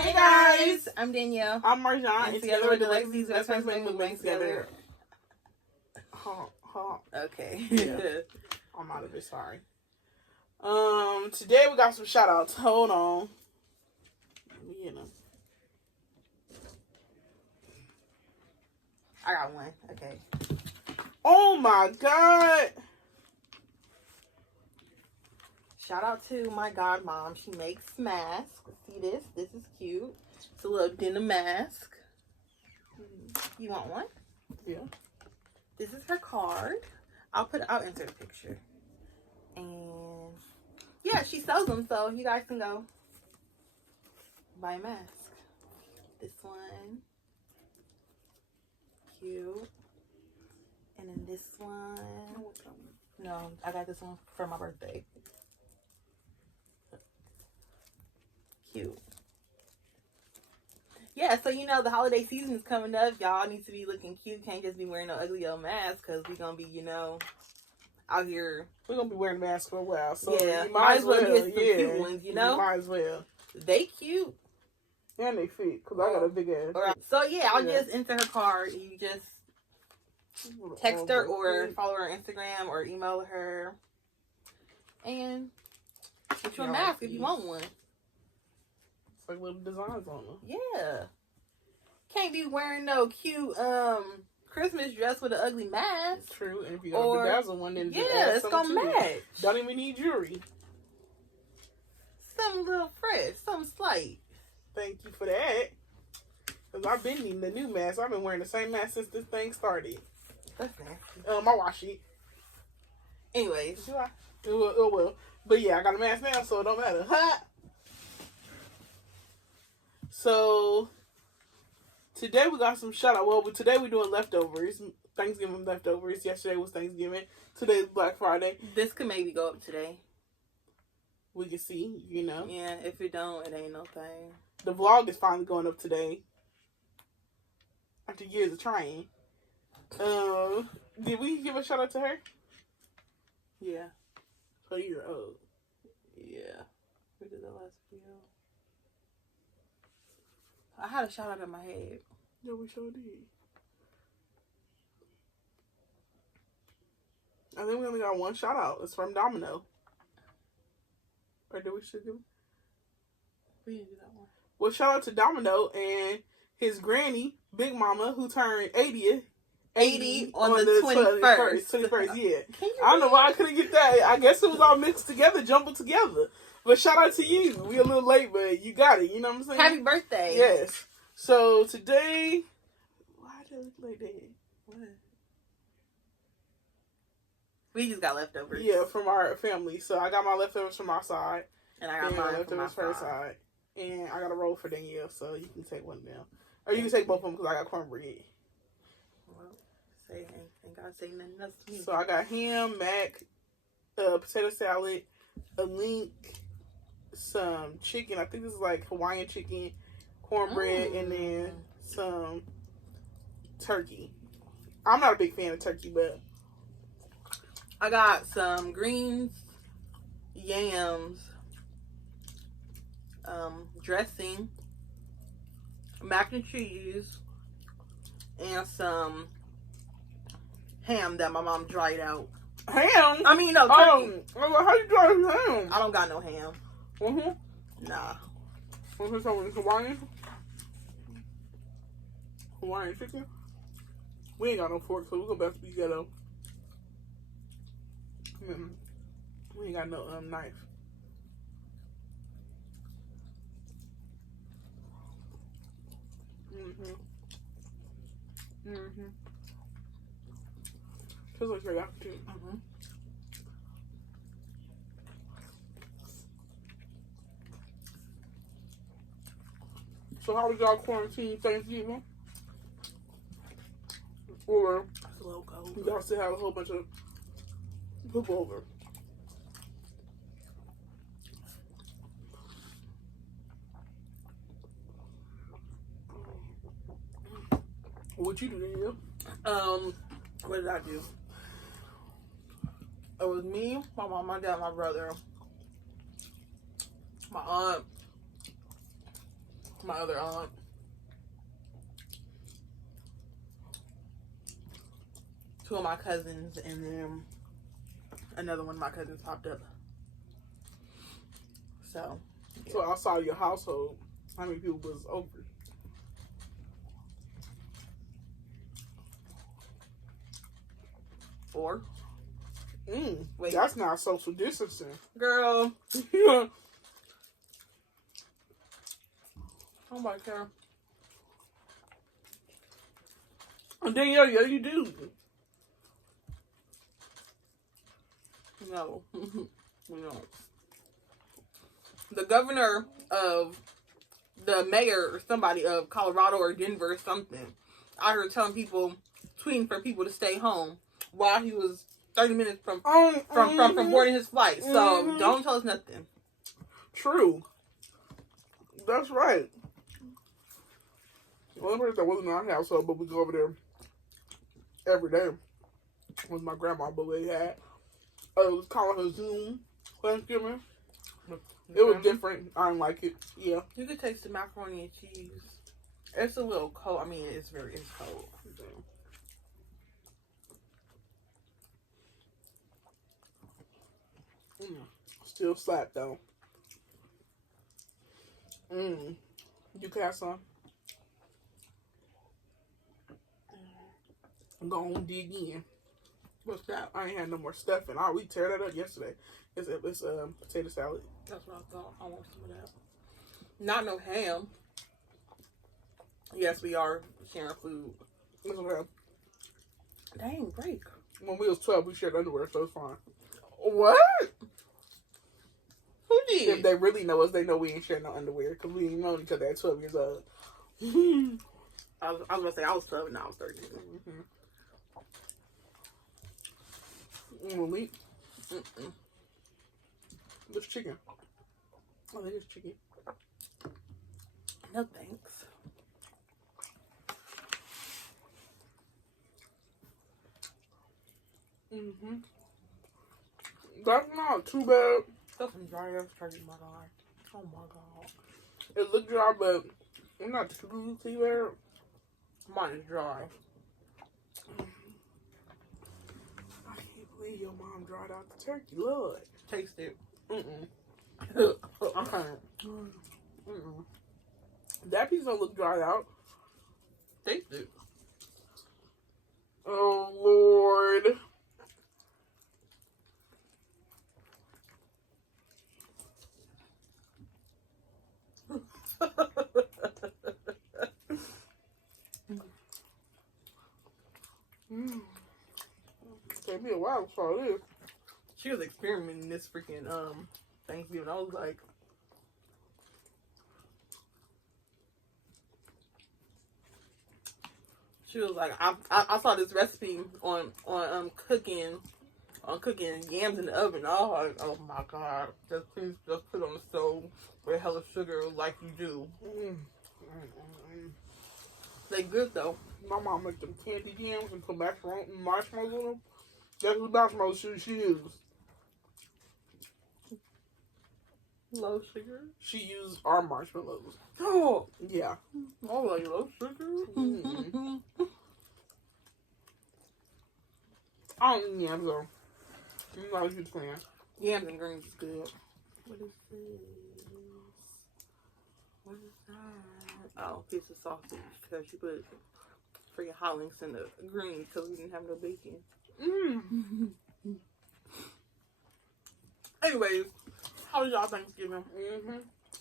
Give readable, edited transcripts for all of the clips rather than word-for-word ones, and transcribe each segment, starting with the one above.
Hey guys, I'm Danielle. I'm Marjan. And together we're DeLexisEats. Best friends make Mukbang together. Okay. Yeah. I'm out of it, sorry. Today we got some shoutouts. Hold on. You know. I got one. Okay. Oh my god. Shout out to my godmom. She makes masks. See this? This is cute. It's a little denim mask. You want one? Yeah. This is her card. I'll insert a picture. And yeah, she sells them, so you guys can go buy a mask. This one. Cute. And then this one. No, I got this one for my birthday. Cute. Yeah, so you know the holiday season is coming up. Y'all need to be looking cute. Can't just be wearing no ugly old mask because we're gonna be, out here. We're gonna be wearing masks for a while. So yeah, you might as well get some cute ones, You might as well. They cute. And they fit, because I got a big ass. Right. So yeah, I'll just enter her card. You just text her or follow her on Instagram or email her. And get you a mask if you want one. It's like little designs on them. Yeah. Can't be wearing no cute Christmas dress with an ugly mask. True, and if you got a bedazzle one, then it's gonna match. Don't even need jewelry. Something a little fresh, something slight. Thank you for that. Because I've been needing the new mask. I've been wearing the same mask since this thing started. That's nasty. I wash it. Anyways. Do I? It will. But yeah, I got a mask now, so it don't matter. Ha! So, today we got some shout out. Well, today we're doing leftovers. Thanksgiving leftovers. Yesterday was Thanksgiving. Today's Black Friday. This could maybe go up today. We can see, Yeah, if it don't, it ain't no thing. The vlog is finally going up today. After years of trying. Did we give a shout out to her? Yeah. Oh, you're old. Yeah. We did that last video. I had a shout out in my head. Yeah, we sure did. I think we only got one shout out. It's from Domino. Or do we should give? We didn't do that one. Well, shout out to Domino and his granny, Big Mama, who turned 80 on the 21st. 21st, yeah. I don't know why I couldn't get that. I guess it was all mixed together, jumbled together. But shout out to you. We a little late, but you got it. You know what I'm saying? Happy birthday. Yes. So today, why did it look like that? What? We just got leftovers. Yeah, from our family. So I got my leftovers from our side. And I got mine leftovers from my side. And I got a roll for Danielle, so you can take one down. Or you can take both of them because I got cornbread. Well, ain't gotta say nothing else to me. So I got ham, mac, potato salad, a link, some chicken. I think this is like Hawaiian chicken, cornbread, and then some turkey. I'm not a big fan of turkey, but I got some greens, yams, dressing, mac and cheese, and some ham that my mom dried out. Ham? I mean, no, turkey. How you dry ham? I don't got no ham. Nah. What's this Hawaiian? Hawaiian chicken? We ain't got no fork, so we're gonna have to be ghetto. We ain't got no knife. Tastes like teriyaki too. So how was y'all quarantine Thanksgiving? Or y'all still have a whole bunch of people over? What you do, Danielle? What did I do? It was me, my mom, my dad, my brother, my aunt, my other aunt. Two of my cousins, and then another one of my cousins popped up. So, yeah. So outside of your household, how many people was over? Four. Wait, that's not social distancing, girl. Oh my god. And Danielle, yeah, you do. No, we don't. The governor of the mayor or somebody of Colorado or Denver or something, I heard telling people, tweeting for people to stay home while he was 30 minutes from boarding his flight. So don't tell us nothing. True. That's right. Well, that wasn't our household, but we go over there every day with my grandma. But we had it was calling her Zoom Thanksgiving. It was different. I didn't like it. Yeah. You could taste the macaroni and cheese. It's a little cold. I mean, it's cold. Still slap though. You can have some. I'm gonna dig in. What's that? I ain't had no more stuffing. We tear that up yesterday. It's potato salad. That's what I thought. I want some of that. Not no ham. Yes, we are sharing food. That's okay. Dang, break. When we was 12, we shared underwear, so it's fine. What? Who did? If they really know us, they know we ain't sharing no underwear because we ain't known each other at 12 years old. I was gonna say I was 12 and now I was 13. Meat? This chicken. Oh, it is chicken. No thanks. That's not too bad. That's some dry ass turkey, my god. Oh my god. It looked dry, but it's not too bad. Mine is dry. I can't believe your mom dried out the turkey, Lord. Taste it. I can't. That piece don't look dried out. Taste it. Oh, Lord. Take me a while to saw this. She was experimenting this freaking Thanksgiving. I was like, she was like, I saw this recipe on cooking yams in the oven. I was like, oh my god, please just put it on the stove with hella sugar like you do. They good though. My mom make them candy yams and put marshmallows on them. That's what marshmallows she used. Low sugar? She used our marshmallows. Oh! Yeah. Oh, like low sugar? I don't eat yams though. I'm not a huge fan. Yams and greens is good. What is this? What is that? Oh, piece of sausage. Because she put freaking hot links in the greens because we didn't have no bacon. Anyways, how was y'all Thanksgiving?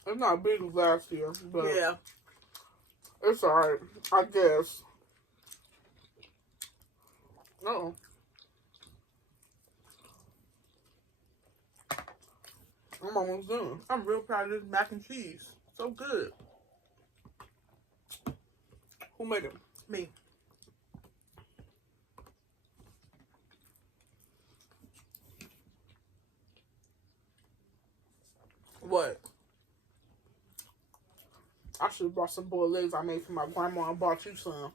It's not big as last year, but yeah, it's alright, I guess. Uh-oh. I'm almost done. I'm real proud of this mac and cheese. So good. Who made it? Me. What? I should have brought some boiled eggs I made for my grandma and bought you some.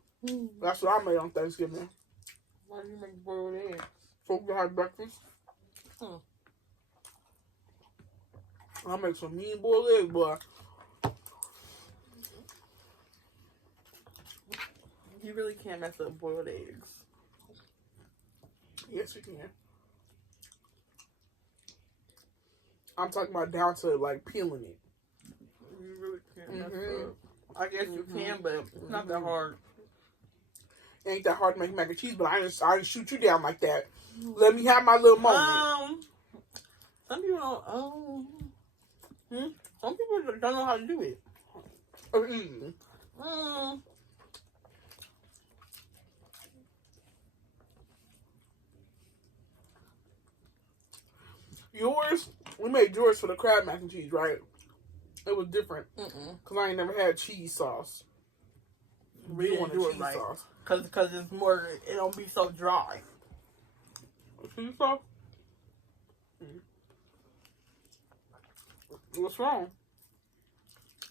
That's what I made on Thanksgiving. Why do you make boiled eggs? So we had breakfast. I make some mean boiled eggs, boy. You really can't mess up boiled eggs. Yes, you can. I'm talking about down to like peeling it. You really can't mess up. I guess you can, but it's not that hard. It ain't that hard to make mac and cheese, but I didn't shoot you down like that. Let me have my little moment. Some people don't. Some people don't know how to do it. Yours, we made yours for the crab mac and cheese, right? It was different because I ain't never had cheese sauce. We didn't do it right because it's more. It don't be so dry. Cheese sauce? What's wrong?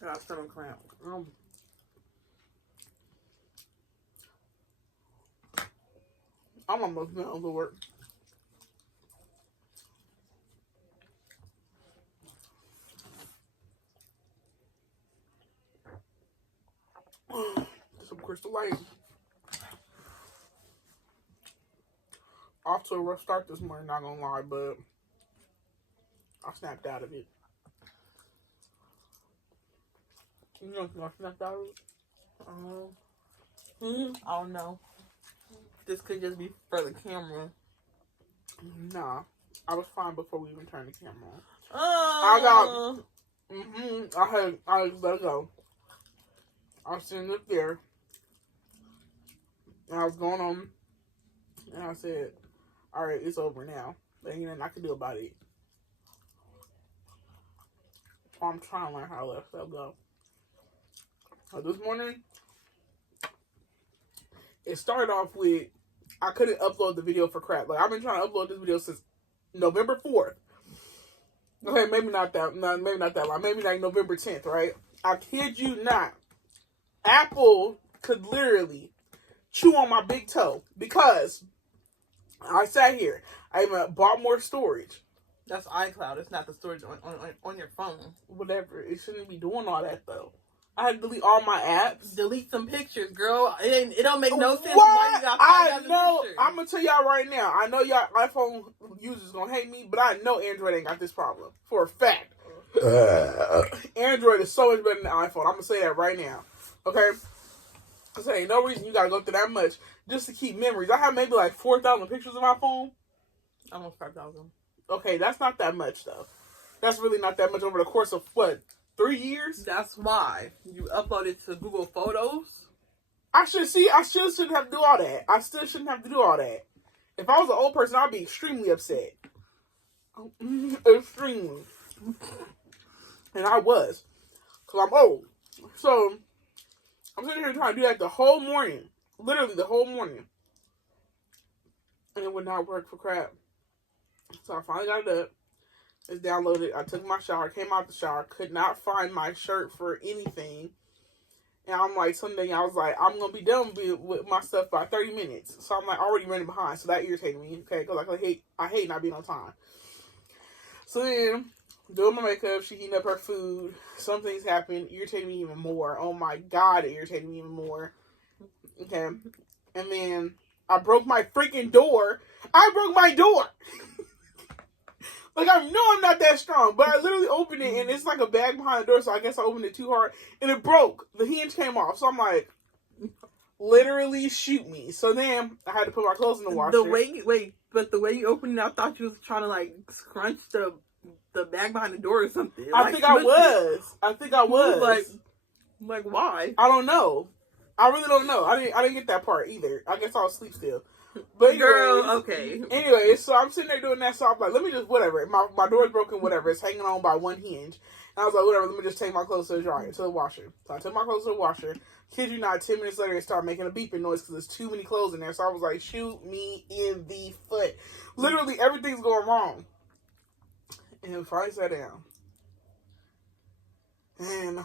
I got stomach cramp. I'm almost done with work. Some Crystal Light. Off to a rough start this morning, not gonna lie, but I snapped out of it. You know I snapped out of it? I don't know. This could just be for the camera. Nah, I was fine before we even turned the camera on. Oh. I just let it go. I was sitting up there, and I was going on, and I said, all right, it's over now. There ain't nothing I can do about it. So I'm trying to learn how to let stuff go. This morning, it started off with, I couldn't upload the video for crap. Like, I've been trying to upload this video since November 4th. Okay, maybe not that long. Maybe like November 10th, right? I kid you not. Apple could literally chew on my big toe because I sat here. I even bought more storage. That's iCloud. It's not the storage on your phone. Whatever. It shouldn't be doing all that, though. I had to delete all my apps. Delete some pictures, girl. It don't make no sense. What? Why you got I know. pictures? I'm going to tell y'all right now. I know y'all iPhone users going to hate me, but I know Android ain't got this problem. For a fact. Android is so much better than the iPhone. I'm going to say that right now. Okay? Because there ain't no reason you got to go through that much just to keep memories. I have maybe like 4,000 pictures on my phone. Almost 5,000. Okay, that's not that much, though. That's really not that much over the course of, what, 3 years? That's why you uploaded to Google Photos. I still shouldn't have to do all that. I still shouldn't have to do all that. If I was an old person, I'd be extremely upset. Extremely. And I was. Because I'm old. So, I'm sitting here trying to do that the whole morning. Literally the whole morning. And it would not work for crap. So I finally got it up. It's downloaded. I took my shower, came out the shower, could not find my shirt for anything. And I'm like, someday I was like, I'm going to be done with my stuff by 30 minutes. So I'm like already running behind. So that irritated me. Okay. Because I hate not being on time. So then, doing my makeup, she heating up her food. Some things happened. Irritated me even more. Oh my God, it irritated me even more. Okay. And then I broke my freaking door. I broke my door. Like, I know I'm not that strong, but I literally opened it, and it's like a bag behind the door, so I guess I opened it too hard, and it broke. The hinge came off, so I'm like, literally shoot me. So then, I had to put my clothes in the washer. The way you opened it, I thought you was trying to, like, scrunch the bag behind the door or something. I think I was. Like, why? I don't know. I really don't know. I didn't get that part either. I guess I was asleep still. But anyways, girl, okay. Anyway, so I'm sitting there doing that, so I'm like, let me just, whatever. My door's broken, whatever. It's hanging on by one hinge. And I was like, whatever, let me just take my clothes to the dryer, to the washer. So I took my clothes to the washer. Kid you not, 10 minutes later, it started making a beeping noise because there's too many clothes in there. So I was like, shoot me in the foot. Literally, everything's going wrong. And we finally sat down. And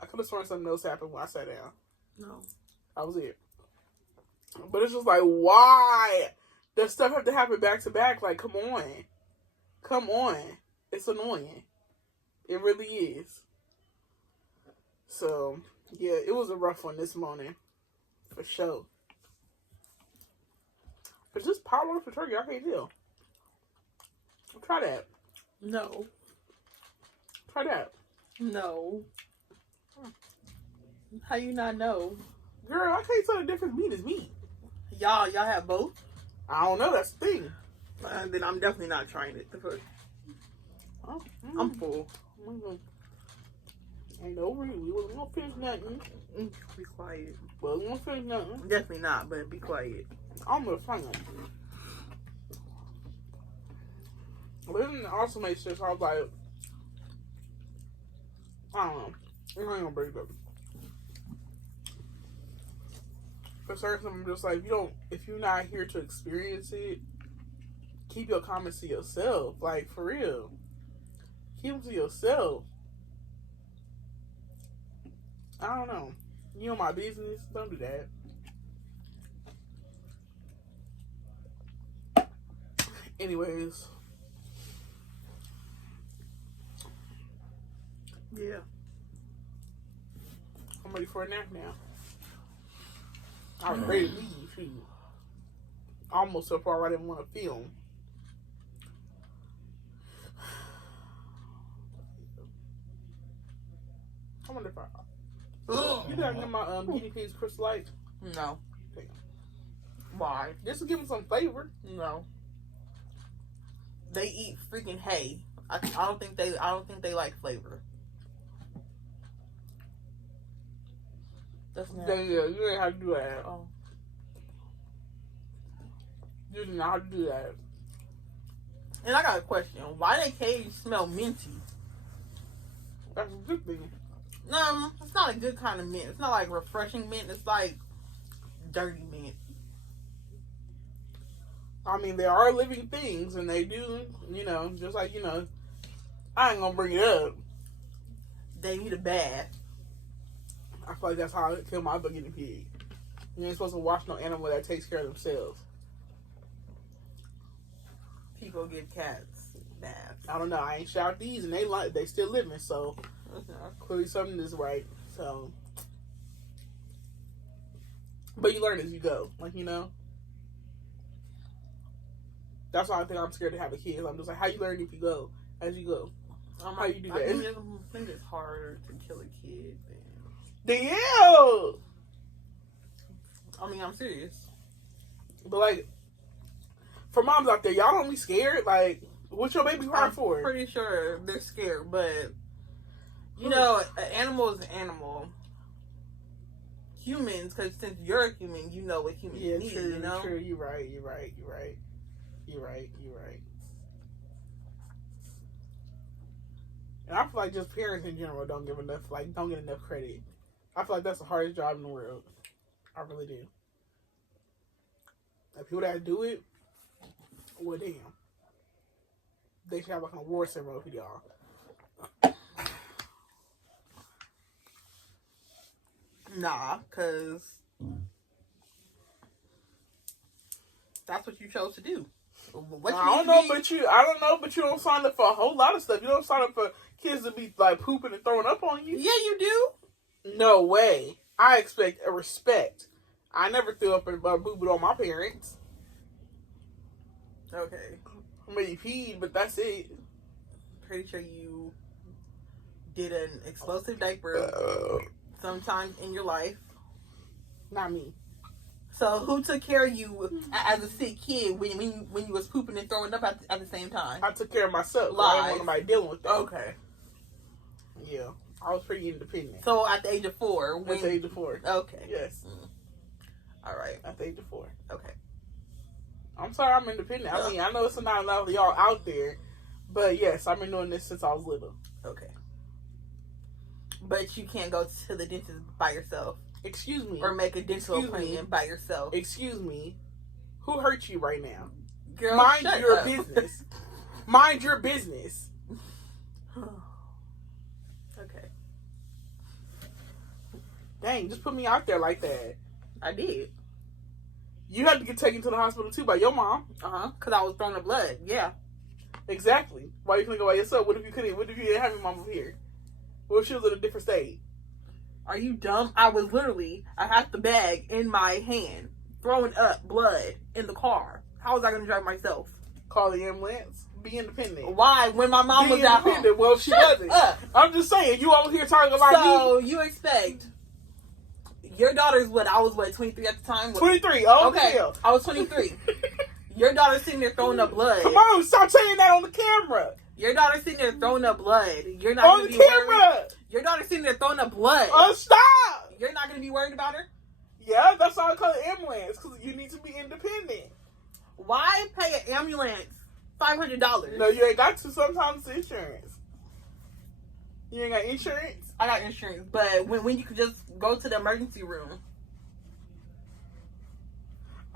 I could have sworn something else happened when I sat down. No. That was it. But it's just like, why does stuff have to happen back to back? Like, come on. Come on. It's annoying. It really is. So, yeah, it was a rough one this morning. For sure. But just power for turkey, I can't tell. Try that. No. Try that. No. How you not know? Girl, I can't tell the difference. Meat is meat. Y'all have both? I don't know. That's the thing. Then I'm definitely not trying it. Oh, I'm full. Ain't no reason. We wasn't gonna finish nothing. Be quiet. Well, we won't finish nothing. Definitely not, but be quiet. I'm gonna find it. But it also makes sense. I was like, I don't know. I'm not gonna break it up. For certain, I'm just like, if you're not here to experience it, keep your comments to yourself. Like, for real. Keep them to yourself. I don't know. You know my business. Don't do that. Anyways. Yeah. I'm ready for a nap now. I was ready to leave. Shoot. Almost so far I didn't want to film. I wonder if you think I can get my guinea pigs crystallite? No. Damn. Why? Just to give them some flavor. No. They eat freaking hay. I don't think they like flavor. That's not. Yeah, you didn't have to do that. Oh. You did not have to do that. And I got a question. Why they cage smell minty? That's a good thing. No, it's not a good kind of mint. It's not like refreshing mint. It's like dirty mint. I mean, there are living things, and they do, just like, I ain't gonna bring it up. They need a bath. I feel like that's how I kill my guinea pig. You ain't supposed to watch no animal that takes care of themselves. People give cats baths. I don't know. I ain't shout these, and they still living, so clearly something is right. So, but you learn as you go, That's why I think I'm scared to have a kid. I'm just like, how you learn if you go as you go? How you do that? I think it's harder to kill a kid than. Danielle! I mean, I'm serious. But like, for moms out there, y'all don't be scared. Like, what's your baby crying for? I'm pretty sure they're scared, but an animal is an animal. Humans, because since you're a human, you know what humans need. True. You're right. And I feel like just parents in general don't get enough credit. I feel like that's the hardest job in the world. I really do. Like, people that do it, well, damn. They should have like an award ceremony for y'all. Nah, because that's what you chose to do. I don't know, but you don't sign up for a whole lot of stuff. You don't sign up for kids to be like pooping and throwing up on you. Yeah, you do. No way. I expect a respect. I never threw up and booed on my parents. Okay. I mean, you peed, but that's it. Pretty sure you did an explosive diaper sometime in your life. Not me. So who took care of you as a sick kid when you was pooping and throwing up at the same time? I took care of myself. Lies. I didn't want nobody dealing with that. Okay. Yeah. I was pretty independent. So at the age of 4. At the age of 4. Okay. Yes. All right. At the age of 4. Okay. I'm sorry I'm independent. I mean, I know it's not enough of y'all out there, but yes, I've been doing this since I was little. Okay. But you can't go to the dentist by yourself. Excuse me. Or make a dental appointment by yourself. Excuse me. Who hurt you right now? Girl, mind your up. business. Mind your business. Okay. Dang, just put me out there like that. I did. You had to get taken to the hospital too by your mom. Because I was throwing up blood. Yeah. Exactly. Why you couldn't go by yourself? What if you didn't have your mom over here? What if she was in a different state? Are you dumb? I had the bag in my hand, throwing up blood in the car. How was I going to drive myself? Call the ambulance. Be independent. Why? When my mom was at home. Well, she wasn't. I'm just saying, you over here talking about me. So, you expect... Your daughter's what? I was 23 at the time? 23. Oh, okay. Hell. I was 23. Your daughter's sitting there throwing up blood. Come on, stop saying that on the camera. Your daughter's sitting there throwing up blood. You're not on the camera. Worried. Your daughter's sitting there throwing up blood. Oh, stop. You're not going to be worried about her? Yeah, that's why I call it ambulance, because you need to be independent. Why pay an ambulance $500? No, you ain't got to. Sometimes it's insurance. You ain't got insurance? I got insurance, but when you could just go to the emergency room.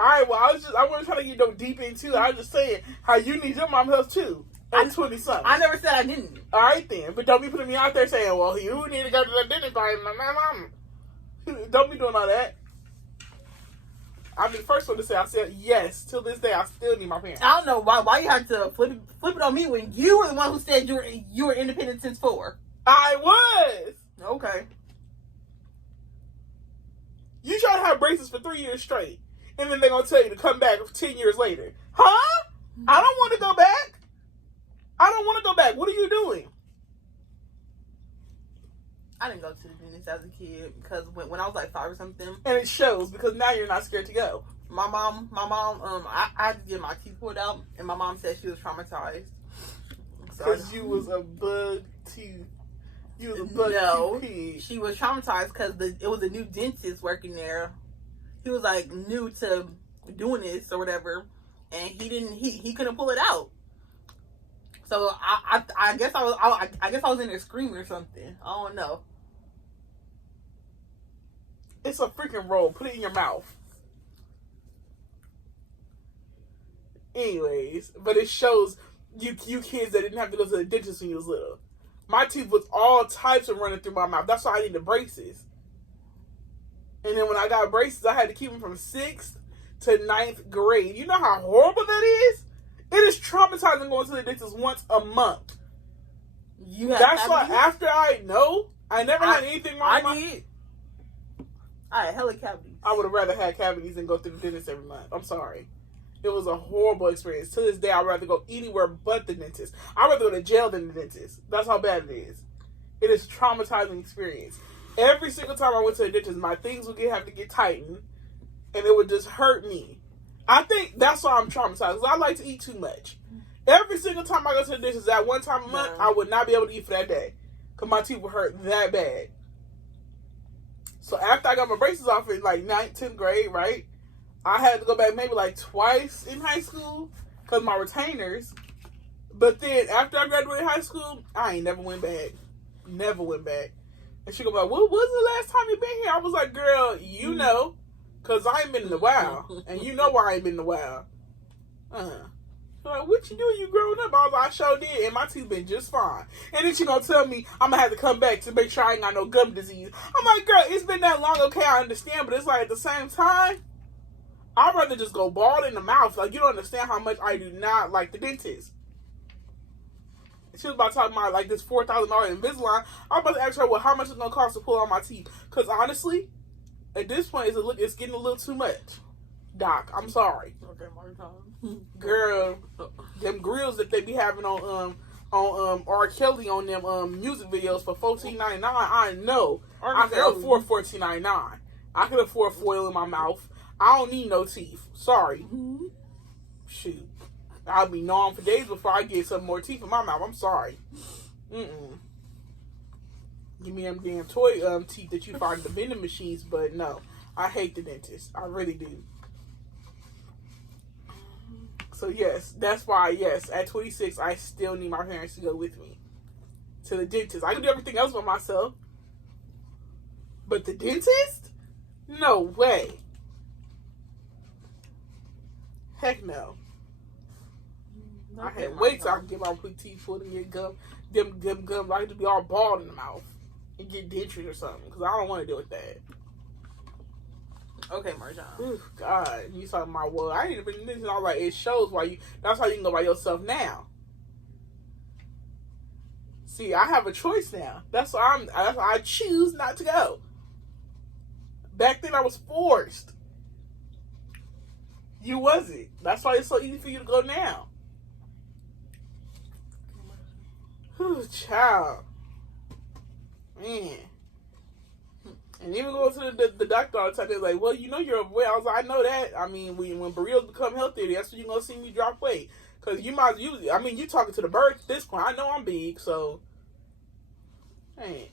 Alright, well, I wasn't trying to get no deep into it. I was just saying how you need your mom help too. At 20-something. I never said I didn't. Alright then, but don't be putting me out there saying, well, you need to go to the dentist by my mom. Don't be doing all that. I'm the first one to say, I said yes. Till this day, I still need my parents. I don't know why you had to flip it on me when you were the one who said you were independent since 4. I was. Okay. You try to have braces for 3 years straight, and then they're going to tell you to come back 10 years later. Huh? I don't want to go back. I don't want to go back. What are you doing? I didn't go to the dentist as a kid because when I was like 5 or something. And it shows because now you're not scared to go. My mom, I had to get my teeth pulled out, and my mom said she was traumatized. Because you was a bug tooth. You was a bug tooth pig. She was traumatized because it was a new dentist working there. He was like new to doing this or whatever, and he couldn't pull it out. So I guess I was in there screaming or something. I don't know. It's a freaking roll. Put it in your mouth. Anyways, but it shows you kids that didn't have to go to the dentist when you was little. My teeth was all types of running through my mouth. That's why I needed braces. And then when I got braces, I had to keep them from 6th to 9th grade. You know how horrible that is? It is traumatizing going to the dentist once a month. That's why after I never had anything wrong with my... I had hella cavities. I would have rather had cavities than go through the dentist every month. I'm sorry. It was a horrible experience. To this day, I'd rather go anywhere but the dentist. I'd rather go to jail than the dentist. That's how bad it is. It is a traumatizing experience. Every single time I went to the dentist, my things would have to get tightened, and it would just hurt me. I think that's why I'm traumatized, because I like to eat too much. Every single time I go to the dentist, that one time a month, I would not be able to eat for that day, because my teeth would hurt that bad. So after I got my braces off in like 9th, 10th grade, right? I had to go back maybe like twice in high school because my retainers. But then after I graduated high school, I ain't never went back. Never went back. And she go like, "What was the last time you been here?" I was like, "Girl, you know, because I ain't been in a while. And you know why I ain't been in a while." Like, what you doing? You growing up? I was like, I sure did, and my teeth been just fine. And then she gonna tell me I'm gonna have to come back to make sure I ain't got no gum disease. I'm like, girl, it's been that long. Okay, I understand, but it's like at the same time, I'd rather just go bald in the mouth. Like, you don't understand how much I do not like the dentist. She was about to talk about like this $4,000 Invisalign. I was about to ask her, well, how much it's gonna cost to pull out my teeth? Because honestly, at this point, it's getting a little too much. Doc, I'm sorry. Okay, Marjan. Girl, them grills that they be having on R. Kelly on them music videos for $14.99. I know I can afford $14.99. I can afford foil in my mouth. I don't need no teeth. Sorry. Shoot, I'll be gnawing for days before I get some more teeth in my mouth. I'm sorry. Give me them damn toy teeth that you find in the vending machines. But no, I hate the dentist. I really do. So yes, that's why, yes, at 26, I still need my parents to go with me to the dentist. I can do everything else by myself. But the dentist? No way. Heck no. I can't wait till I can get my teeth pulled and get gum. Them gums, I get to be all bald in the mouth and get dentures or something, because I don't want to deal with that. Okay, Marjan. Ooh, God, you talking about, well, I ain't even been all right. It shows why that's how you can go by yourself now. See, I have a choice now. That's why I choose not to go. Back then I was forced. You wasn't. That's why it's so easy for you to go now. Whew, child. Man. And even going to the doctor all the time, they're like, well, you know you're overweight. I was like, I know that. I mean, when burritos become healthier, that's when you're going to see me drop weight. Because you talking to the birds at this point. I know I'm big, so. Hey.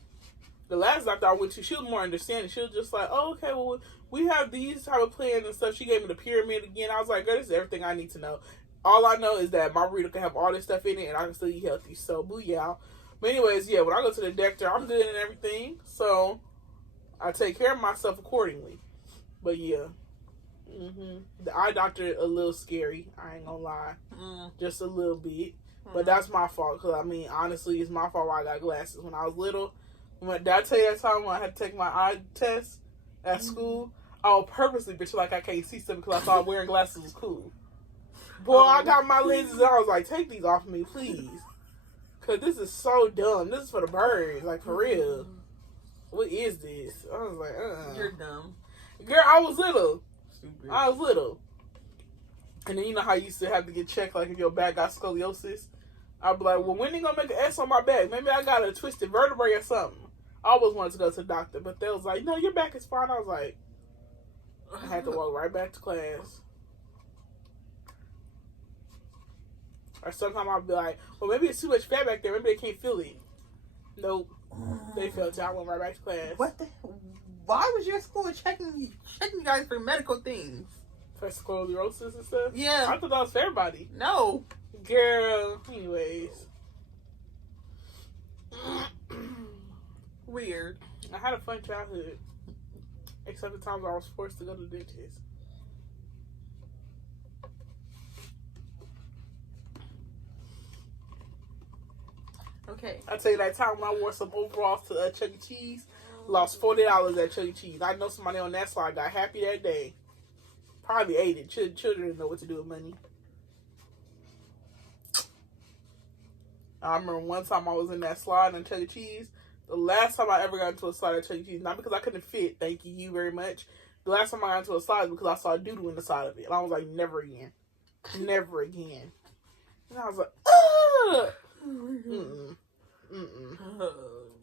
The last doctor I went to, she was more understanding. She was just like, oh, okay, well, we have these type of plans and stuff. She gave me the pyramid again. I was like, girl, this is everything I need to know. All I know is that my burrito can have all this stuff in it and I can still eat healthy. So, booyah. But anyways, yeah, when I go to the doctor, I'm good and everything. So, I take care of myself accordingly. But, yeah. The eye doctor, a little scary. I ain't gonna lie. Just a little bit. But that's my fault. Because, I mean, honestly, it's my fault why I got glasses. When I was little, did I tell you that time when I had to take my eye test at school? I would purposely bitch like I can't see stuff because I thought wearing glasses was cool. Boy, I got my lenses and I was like, take these off me, please. Because this is so dumb. This is for the birds. Like, for real. What is this? I was like, You're dumb. Girl, I was little. Stupid. I was little. And then you know how you used to have to get checked, like, if your back got scoliosis? I'd be like, well, when they gonna make an S on my back? Maybe I got a twisted vertebrae or something. I always wanted to go to the doctor, but they was like, no, your back is fine. I was like, I had to walk right back to class. Or sometimes I'll be like, well, maybe it's too much fat back there. Maybe they can't feel it. Nope. They felt it. I went right back to class. What the? Why was your school checking you guys for medical things? For scoliosis and stuff? Yeah. I thought that was for everybody. No. Girl. Anyways. Weird. I had a fun childhood. Except the times I was forced to go to the dentist. Okay. I tell you that time when I wore some overalls to Chuck E. Cheese, lost $40 at Chuck E. Cheese. I know somebody on that slide got happy that day. Probably ate it. Children didn't know what to do with money. I remember one time I was in that slide on Chuck E. Cheese. The last time I ever got into a slide at Chuck E. Cheese, not because I couldn't fit, thank you very much. The last time I got into a slide was because I saw a doodle in the side of it. And I was like, never again. Never again. And I was like, ugh!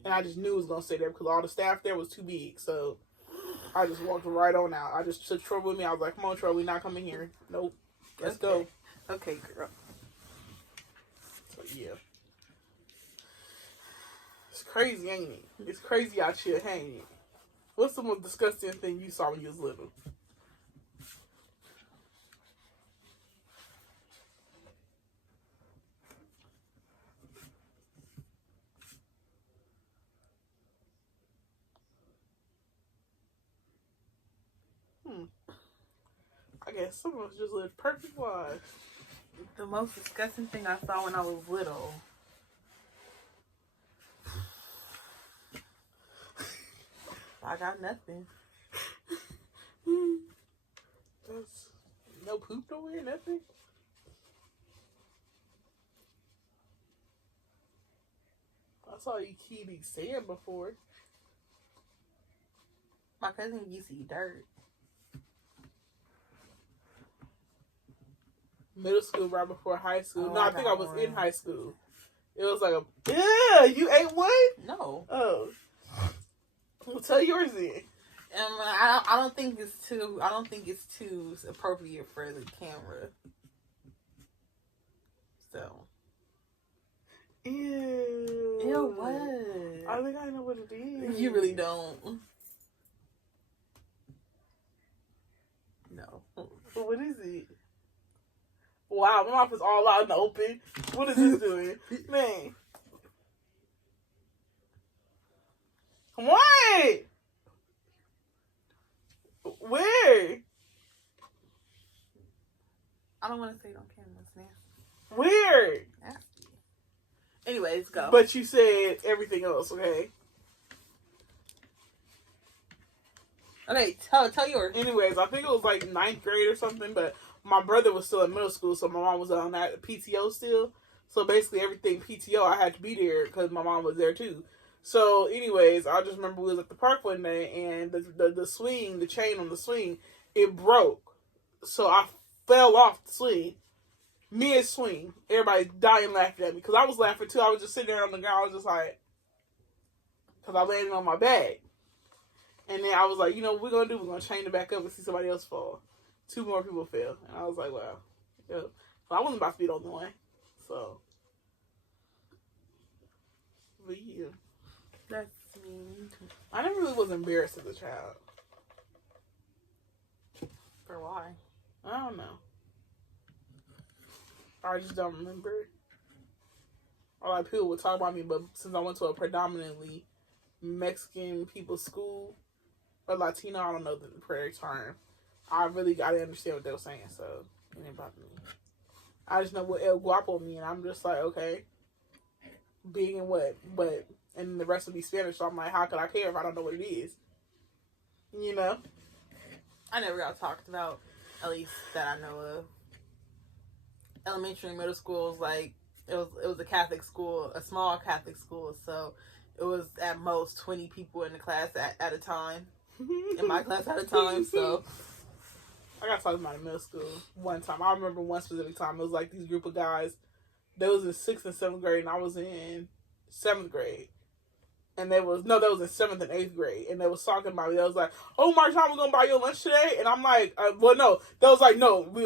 And I just knew it was going to stay there because all the staff there was too big. So I just walked right on out. I just took Troy with me. I was like, come on, Troy, we not coming here. Nope. Let's go. Okay, girl. So, yeah. It's crazy, ain't it? It's crazy out here, ain't it? What's the most disgusting thing you saw when you was little? I guess some of us just live perfect lives. The most disgusting thing I saw when I was little. I got nothing. That's no poop nowhere, nothing. I saw you eat sand before. My cousin used to eat dirt. Middle school, right before high school. Oh, No, I think I was one. in high school. It was like yeah, you ate one? No. Oh. Well, tell yours then. I don't think it's too appropriate for the camera. So. Ew. Ew, what? I think I know what it is. You really don't. No. What is it? Wow, my mouth is all out in the open. What is this doing? Man. What? Where? I don't want to say it on camera. It's nasty. Where? Nasty. Anyways, go. But you said everything else, okay? Okay, tell yours. Anyways, I think it was like 9th grade or something, but my brother was still in middle school, so my mom was on that PTO still. So basically everything PTO, I had to be there because my mom was there too. So, anyways, I just remember we was at the park one day, and the swing, the chain on the swing, it broke. So I fell off the swing, mid-swing. Everybody dying laughing at me, because I was laughing too. I was just sitting there on the ground. I was just like, because I landed on my back. And then I was like, you know what we're going to do? We're going to chain it back up and see somebody else fall. 2 more people fell. And I was like, wow. Yep. So I wasn't about to be the only one. So. But yeah. That's mean. I never really was embarrassed as a child. For why? I don't know. I just don't remember. Or like people would talk about me, but since I went to a predominantly Mexican people's school, or Latino, I don't know the correct term. I really got to understand what they were saying, so it didn't bother me. I just know what El Guapo mean, and I'm just like, okay, big and what? But, and the rest will be Spanish, so I'm like, how could I care if I don't know what it is? You know? I never got talked about, at least that I know of. Elementary and middle schools, like, it was a Catholic school, a small Catholic school, so it was at most 20 people in the class at a time. In my class at a time, so. I got talked about in middle school one time. I remember one specific time. It was like these group of guys. They was in 6th and 7th grade, and I was in 7th grade. And that was in 7th and 8th grade. And they was talking about me. They was like, oh, Marján, we're going to buy your lunch today? And I'm like, well, no. They was like, no, we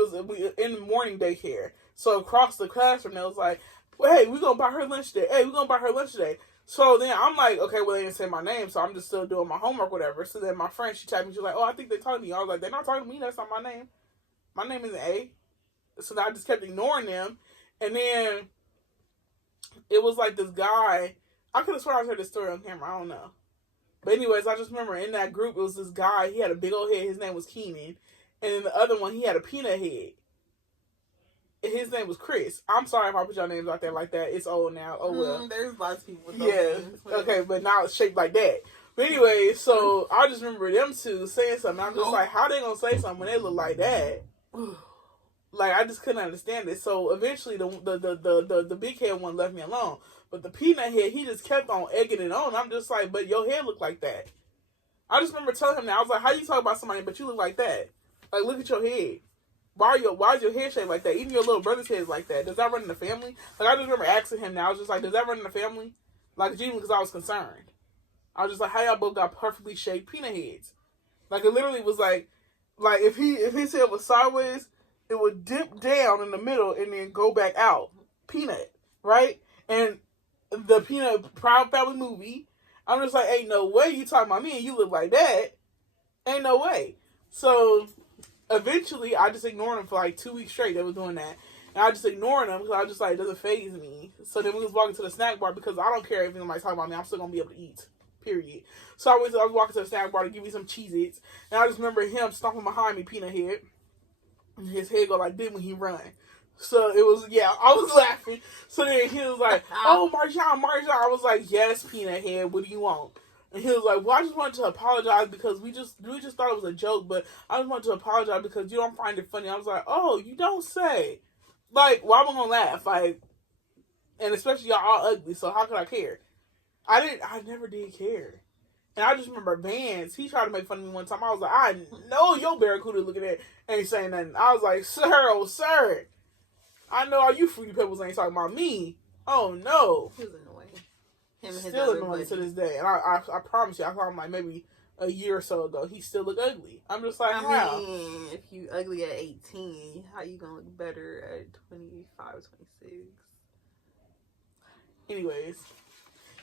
in the morning daycare. So across the classroom, they was like, well, hey, we're going to buy her lunch today. Hey, we're going to buy her lunch today. So then I'm like, okay, well, they didn't say my name, so I'm just still doing my homework, whatever. So then my friend, she tapped me, she's like, oh, I think they're talking to you. I was like, they're not talking to me, that's not my name. My name isn't A. So then I just kept ignoring them. And then it was like this guy, I could have sworn I heard this story on camera, I don't know. But anyways, I just remember in that group, it was this guy, he had a big old head, his name was Keenan. And then the other one, he had a peanut head. His name was Chris. I'm sorry if I put your names out there like that. It's old now. Oh, well. There's lots of people with those names. Okay, but now it's shaped like that. But anyway, so I just remember them two saying something. I'm just like, how they gonna say something when they look like that? Like, I just couldn't understand it. So eventually, the big head one left me alone. But the peanut head, he just kept on egging it on. I'm just like, but your head look like that. I just remember telling him that. I was like, how you talk about somebody, but you look like that? Like, look at your head. Why is your head shaped like that? Even your little brother's head is like that. Does that run in the family? Like, I just remember asking him now. I was just like, does that run in the family? Like, genuinely, because I was concerned. I was just like, how y'all both got perfectly shaped peanut heads? Like, it literally was like if his head was sideways, it would dip down in the middle and then go back out. Peanut, right? And the Peanut Proud Family movie, I'm just like, ain't no way you talking about me and you look like that. Ain't no way. So eventually, I just ignored him for like 2 weeks straight. They was doing that. And I just ignored him because I was just like, it doesn't faze me. So then we was walking to the snack bar because I don't care if anybody's talking about me. I'm still going to be able to eat. Period. So I was walking to the snack bar to give me some Cheez-Its. And I just remember him stomping behind me, peanut head. And his head go like this when he run. So it was, I was laughing. So then he was like, oh, Marján. I was like, yes, peanut head. What do you want? And he was like, well, I just wanted to apologize because we just thought it was a joke, but I just wanted to apologize because you don't find it funny. I was like, oh, you don't say. Like, why am I going to laugh? Like, and especially y'all all ugly, so how could I care? I never did care. And I just remember Vance, he tried to make fun of me one time. I was like, I know your barracuda looking at ain't saying nothing. I was like, sir, oh, sir. I know all you Fruity Pebbles ain't talking about me. Oh, no. He was annoying. Him and his still annoying to this day. And I promise you, I saw him like maybe a year or so ago. He still look ugly. I'm just like, how? I mean, if you ugly at 18, how you gonna look better at 25, 26? Anyways.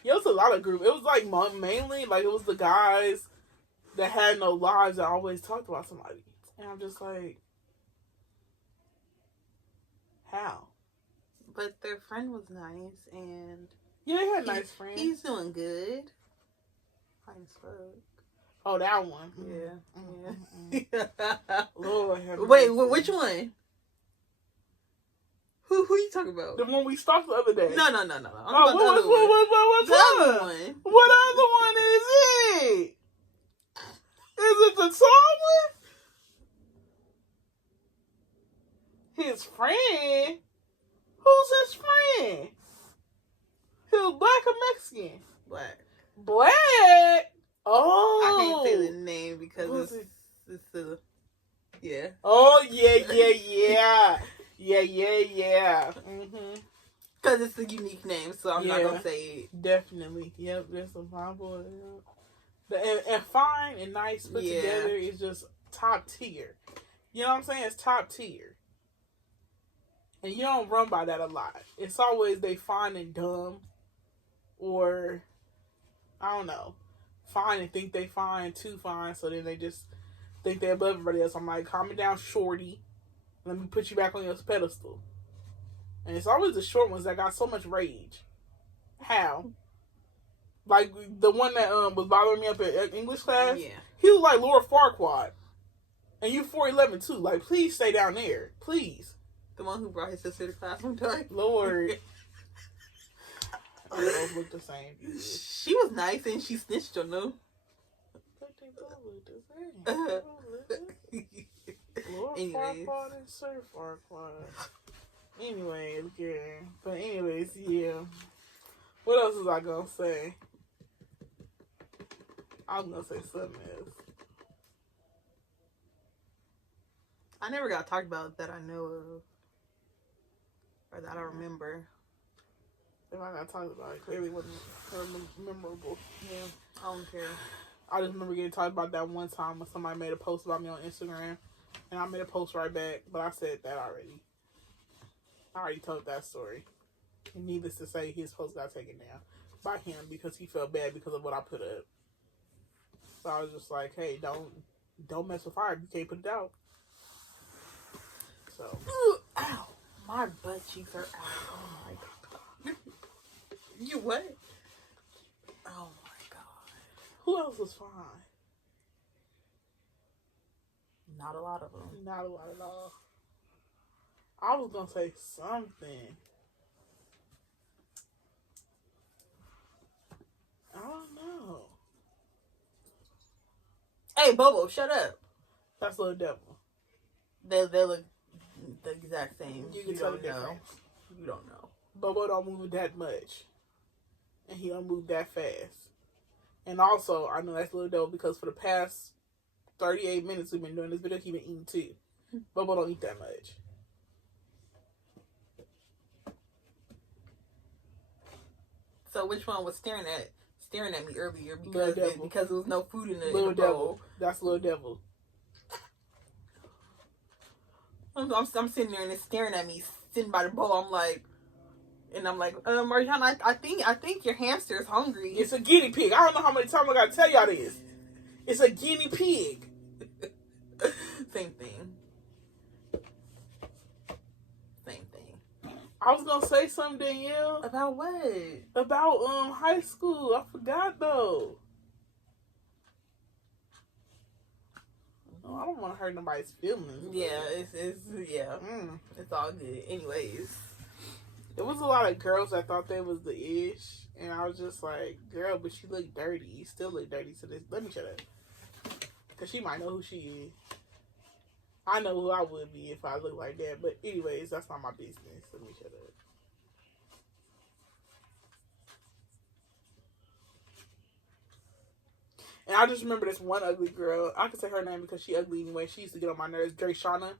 Yeah, it was a lot of group. It was like mainly, like it was the guys that had no lives that always talked about somebody. And I'm just like, how? But their friend was nice and... Yeah, they had nice friends. He's doing good. Fine as fuck. Oh, that one. Yeah. Lord have Wait, which one? Who you talking about? The one we stalked the other day. No. I'm what's the other one? What other one is it? Is it the tall one? His friend? Who's his friend? He was black or Mexican? Black. Black. Oh, I can't say the name because it's the yeah. Oh yeah. Because it's a unique name, so I'm not gonna say it. Definitely. Yep, there's some fine boy. And fine and nice put together is just top tier. You know what I'm saying? It's top tier. And you don't run by that a lot. It's always they fine and dumb. Or, I don't know, fine and think they fine, too fine, so then they just think they're above everybody else. I'm like, calm it down, shorty. Let me put you back on your pedestal. And it's always the short ones that got so much rage. How? Like, the one that was bothering me up in English class, he was like Lord Farquaad. And you 4'11", too. Like, please stay down there. Please. The one who brought his sister to class one time? Lord. They both look the same. She was nice and she snitched on them. But they both look the same. Lord Farquaad and Sir Farquaad. Anyways, yeah. But anyways, yeah. What else was I gonna say? I was gonna say something else. I never got talked about that I know of. Or that I remember. If I got talked about it, clearly wasn't memorable. Yeah. I don't care. I just remember getting talked about that one time when somebody made a post about me on Instagram. And I made a post right back, but I said that already. I already told that story. And needless to say, his post got taken down by him because he felt bad because of what I put up. So I was just like, hey, don't mess with fire. You can't put it out. So. Ooh, ow. My butt cheeks are out. Oh my God. You what? Oh my God. Who else was fine? Not a lot of them. Not a lot at all. I was gonna say something. I don't know. Hey, Bobo, shut up. That's Little Devil. They look the exact same. You can tell the difference. You don't know. Bobo don't move that much. And he don't move that fast. And also, I know that's Little Devil because for the past 38 minutes we've been doing this video, he's been eating too. Bobo don't eat that much. So which one was staring at me earlier because there was no food in the Little Devil. bowl? That's Little Devil. I'm sitting there and it's staring at me, sitting by the bowl. I'm like, Marjan, I think your hamster is hungry. It's a guinea pig. I don't know how many times I gotta tell y'all this. It's a guinea pig. Same thing. Same thing. I was gonna say something, Danielle. About what? About high school. I forgot though. I don't want to hurt nobody's feelings. Yeah, it's all good. Anyways, there was a lot of girls that thought they was the ish, and I was just like, girl, but she look dirty. You still look dirty to this. Let me shut up, cause she might know who she is. I know who I would be if I looked like that. But anyways, that's not my business. Let me shut up. And I just remember this one ugly girl. I can say her name because she ugly anyway. She used to get on my nerves. Drayshana.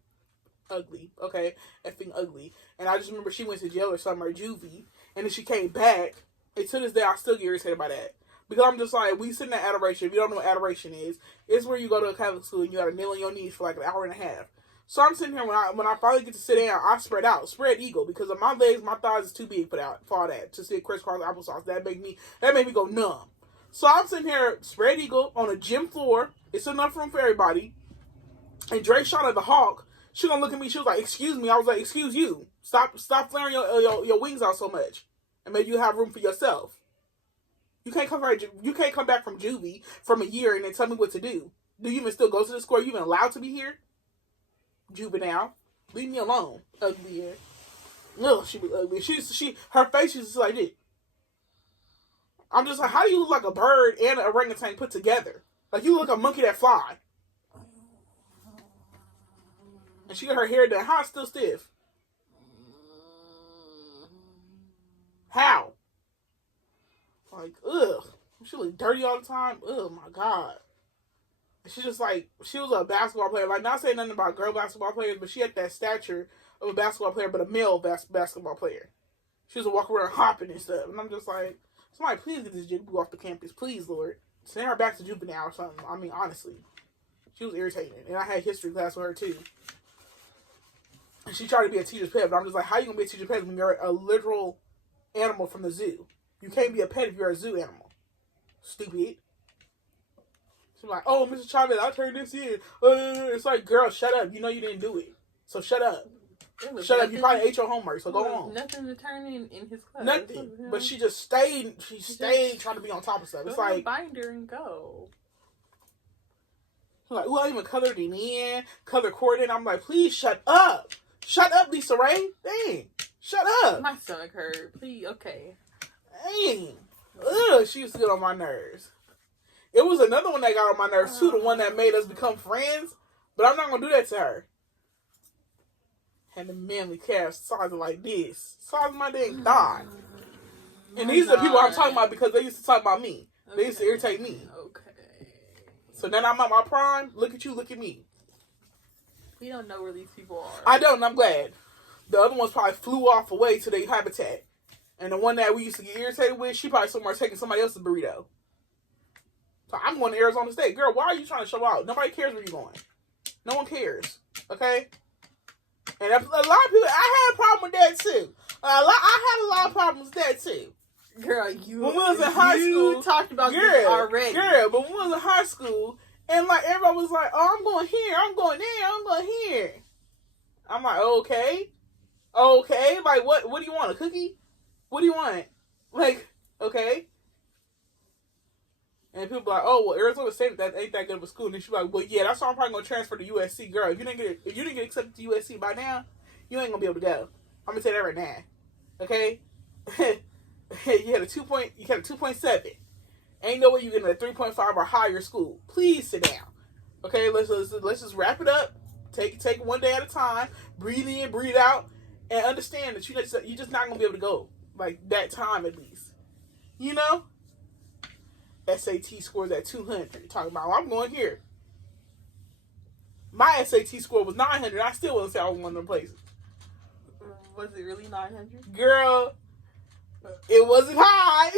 Ugly. Okay? Effing ugly. And I just remember she went to jail or something, or juvie. And then she came back. And to this day, I still get irritated by that. Because I'm just like, we sitting at adoration. If you don't know what adoration is, it's where you go to a Catholic school and you gotta kneel on your knees for like an hour and a half. So I'm sitting here, when I finally get to sit down, I spread out. Spread eagle. Because of my legs, my thighs is too big for all that. To sit crisscross applesauce. That made me go numb. So I'm sitting here, spread eagle, on a gym floor. It's enough room for everybody. And Drayshana the Hawk, she gonna look at me. She was like, "Excuse me." I was like, "Excuse you. Stop flaring your wings out so much, and maybe you have room for yourself. You can't come back from juvie from a year and then tell me what to do. Do you even still go to the school? Are you even allowed to be here? Juvenile, leave me alone. Ugly air. No, she be ugly. Her face is just like this. I'm just like, how do you look like a bird and an orangutan put together? Like, you look like a monkey that fly. And she got her hair done. How it's still stiff? How? Like, ugh. She looked dirty all the time. Oh my God. She just like, she was a basketball player. Like, not saying nothing about girl basketball players, but she had that stature of a basketball player, but a male basketball player. She was a walk around hopping and stuff. And I'm just like, somebody please get this jigaboo off the campus. Please, Lord. Send her back to juvenile or something. I mean, honestly. She was irritating. And I had history class with her too. And she tried to be a teacher's pet, but I'm just like, how you going to be a teacher's pet when you're a literal animal from the zoo? You can't be a pet if you're a zoo animal. Stupid. She's like, oh, Mr. Chavez, I turned this in. It's like, girl, shut up. You know you didn't do it. So shut up. Shut up. You probably ate your homework, so go on. Nothing to turn in his class. Nothing. But she just stayed. She stayed trying to be on top of stuff. It's like, binder and go. Like, well, I even colored it in, color coordinated. I'm like, please shut up. Shut up, Lisa Ray. Dang. Shut up. My stomach hurt. Please, okay. Dang. Ugh, she used to get on my nerves. It was another one that got on my nerves too, the one that made us become friends. But I'm not going to do that to her. Had the manly calves size like this. Size of my dang thigh. And these are the people I'm talking about because they used to talk about me. They used to irritate me. Okay. So then I'm at my prime. Look at you, look at me. We don't know where these people are. I don't, and I'm glad. The other ones probably flew off away to their habitat. And the one that we used to get irritated with, she probably somewhere taking somebody else's burrito. So I'm going to Arizona State. Girl, why are you trying to show out? Nobody cares where you're going. No one cares. Okay? And a lot of people, I had a problem with that too. I had a lot of problems with that too. Girl, when we was in high school, you talked about this already. Girl, but when we was in high school, and like everybody was like, "Oh, I'm going here, I'm going there, I'm going here." I'm like, okay. Like, what do you want? A cookie? What do you want? Like, okay. And people be like, "Oh, well, Arizona State that ain't that good of a school." And then she's like, "Well, yeah, that's why I'm probably gonna transfer to USC, girl. If you didn't get accepted to USC by now, you ain't gonna be able to go. I'm gonna tell you that right now, okay?" You had a 2.7. Ain't no way you getting a 3.5 or higher school. Please sit down, okay? Let's just wrap it up. Take it one day at a time. Breathe in, breathe out, and understand that you're just not gonna be able to go like that time at least. You know. SAT scores at 200. Talking about, well, I'm going here. My SAT score was 900. I still wouldn't say I was one of them places. Was it really 900? Girl, it wasn't high.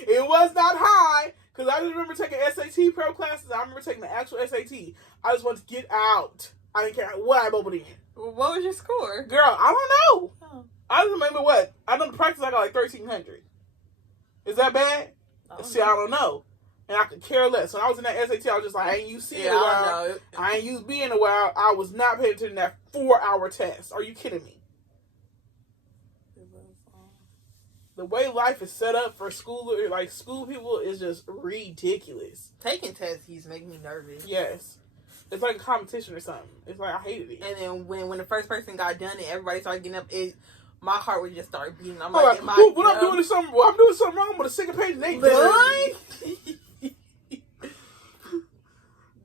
It was not high. Because I just remember taking SAT pro classes. I remember taking the actual SAT. I just wanted to get out. I didn't care what I bubbled in. What was your score? Girl, I don't know. Oh. I just remember what. I done the practice, I got like 1,300. Is that bad? I don't know. And I could care less. When I was in that SAT, I was just like, I ain't used seeing a while. I ain't used being a while. I was not paying attention to that 4-hour test. Are you kidding me? The way life is set up for school people is just ridiculous. Taking tests make me nervous. Yes. It's like a competition or something. It's like, I hated it. And then when the first person got done and everybody started getting up, my heart would just start beating. I'm like, what I'm doing is something. Well, I'm doing something wrong with a second page. And they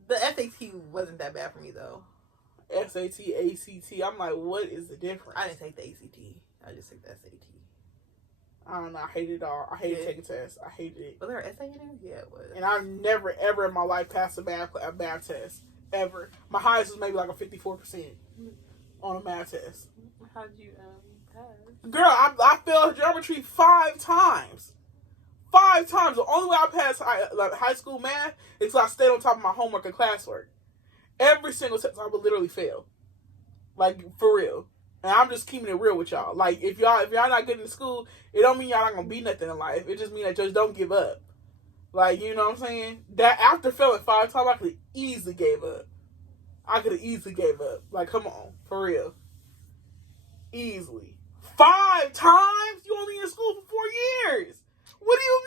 The SAT wasn't that bad for me though. SAT, ACT. I'm like, what is the difference? I didn't take the ACT. I just took the SAT. I don't know. I hated it all. I hated taking tests. I hated it. Was there an essay in there? Yeah, it was. And I've never, ever in my life passed a math test. Ever. My highest was maybe like a 54% on a math test. How'd you pass? Girl, I failed geometry 5 times. 5 times. The only way I passed high school math is because I stayed on top of my homework and classwork. Every single test I would literally fail. Like, for real. And I'm just keeping it real with y'all. Like, if y'all not good in school, it don't mean y'all not gonna be nothing in life. It just means that just don't give up. Like, you know what I'm saying? That after failing 5 times, I could have easily gave up. Like, come on. For real. Easily. 5 times? You only in school for 4 years. What do you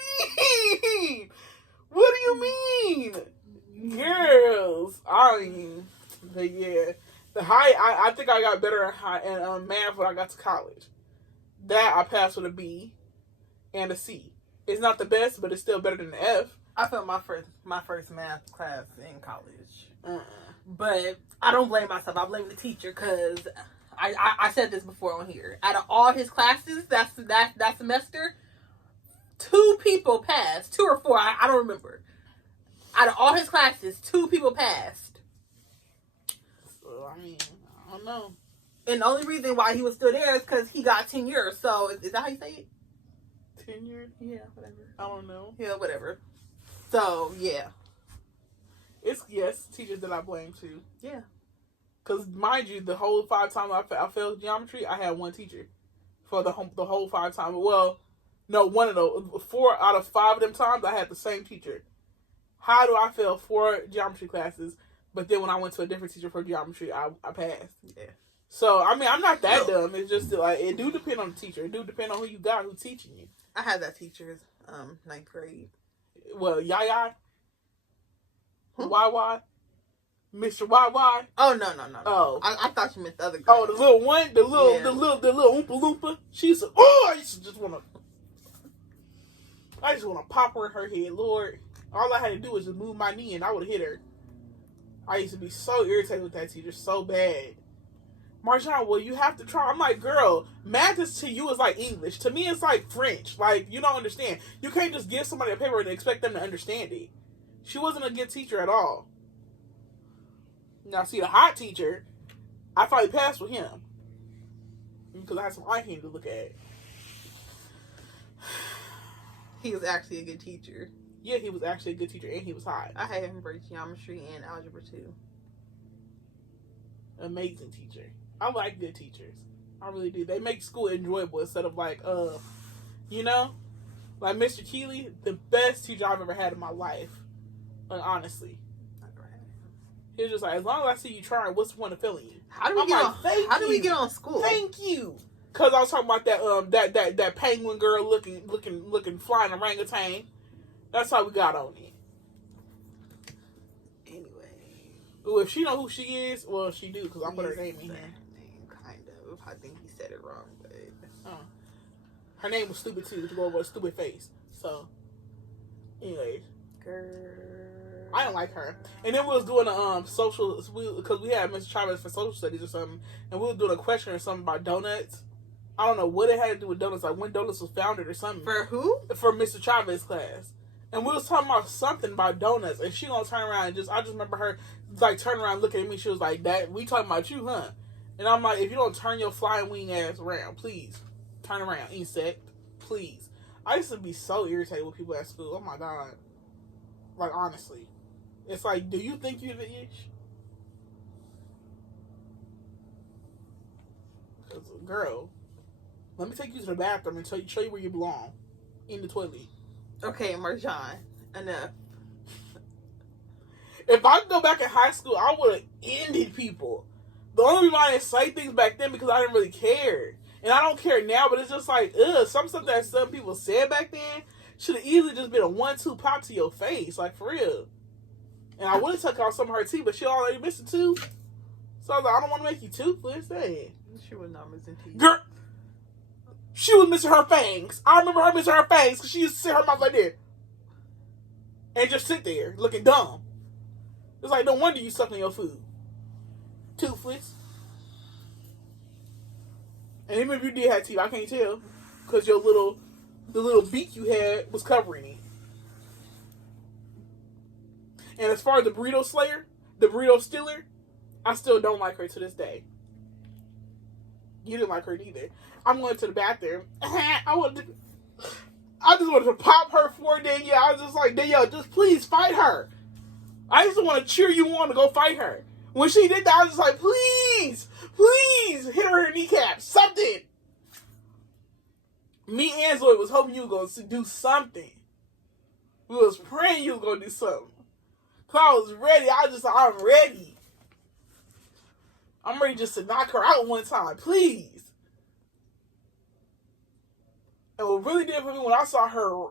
mean? What do you mean? Girls. But yeah. I think I got better in math when I got to college. That I passed with a B and a C. It's not the best, but it's still better than an F. I failed my first math class in college. But I don't blame myself. I blame the teacher because I said this before on here. Out of all his classes that semester, 2 people passed. 2 or 4, I don't remember. Out of all his classes, 2 people passed. So, I mean, I don't know. And the only reason why he was still there is because he got tenure. So, is that how you say it? Tenure? Yeah, whatever. I don't know. Yeah, whatever. So, yeah. It's teachers that I blame too. Yeah. Because, mind you, the whole 5 times I failed geometry, I had one teacher. For the whole 5 times. Well, no, one of those. 4 out of 5 of them times, I had the same teacher. How do I fail 4 geometry classes, but then when I went to a different teacher for geometry, I passed? Yeah. So, I mean, I'm not that dumb. It's just, like, it do depend on the teacher. It do depend on who you got, who's teaching you. I had that teacher 9th grade. Well, Yaya? YY? Mr. YY? Oh, no. Oh. I thought you meant the other grade. Oh, the little one? The little Oompa Loompa? I used to just want to pop her in her head, Lord. All I had to do was just move my knee and I would have hit her. I used to be so irritated with that teacher, so bad. Marjan, well, you have to try. I'm like, girl, math is to you is like English. To me, it's like French. Like, you don't understand. You can't just give somebody a paper and expect them to understand it. She wasn't a good teacher at all. Now, see, the hot teacher, I finally passed with him. Because I had some eye hand to look at. He was actually a good teacher. Yeah, he was actually a good teacher, and he was hot. I had him for geometry and algebra too. Amazing teacher. I like good teachers. I really do. They make school enjoyable instead of like, you know? Like Mr. Keeley, the best teacher I've ever had in my life. Like, honestly. He was just like, as long as I see you trying, what's the point of failing you? How do we get on school? Thank you. Because I was talking about that penguin girl looking flying orangutan. That's how we got on it. Anyway. Ooh, if she know who she is, well, she do, because I put her name in here. Kind of. I think he said it wrong, but... Her name was stupid, too, to go over a stupid face. So, anyways. Girl. I didn't like her. And then we was doing a social, because we had Mr. Chavez for social studies or something, and we was doing a question or something about donuts. I don't know what it had to do with donuts, like when donuts was founded or something. For who? For Mr. Chavez class. And we was talking about something about donuts, and she gonna turn around and I just remember her, like, turning around looking at me, she was like, "That, we talking about you, huh?" And I'm like, if you don't turn your flying wing ass around, please, turn around, insect, please. I used to be so irritated with people at school, oh my God. Like, honestly. It's like, do you think you're the ish? Because, girl, let me take you to the bathroom and show you where you belong. In the toilet. Okay, Marjan, enough. If I could go back in high school, I would have ended people. The only reason I didn't say things back then because I didn't really care. And I don't care now, but it's just like, some stuff that some people said back then should have easily just been a 1-2 pop to your face. Like, for real. And I would have took out some of her teeth, but she already missed a tooth. So I was like, I don't want to make you toothless. Dang. She was not missing teeth. Girl, she was missing her fangs. I remember her missing her fangs because she used to sit her mouth like that. And just sit there looking dumb. It's like, no wonder you sucking your food. Toothless. And even if you did have teeth, I can't tell. Because the little beak you had was covering it. And as far as the burrito stealer, I still don't like her to this day. You didn't like her either. I'm going to the bathroom. I just wanted to pop her for Danielle. I was just like, Danielle, just please fight her. I just want to cheer you on to go fight her. When she did that, I was just like, please hit her in her kneecap. Something. Me and Zoe was hoping you were going to do something. We was praying you were going to do something. Cause I was ready. I'm ready. I'm ready just to knock her out one time. Please. And what really did for me when I saw her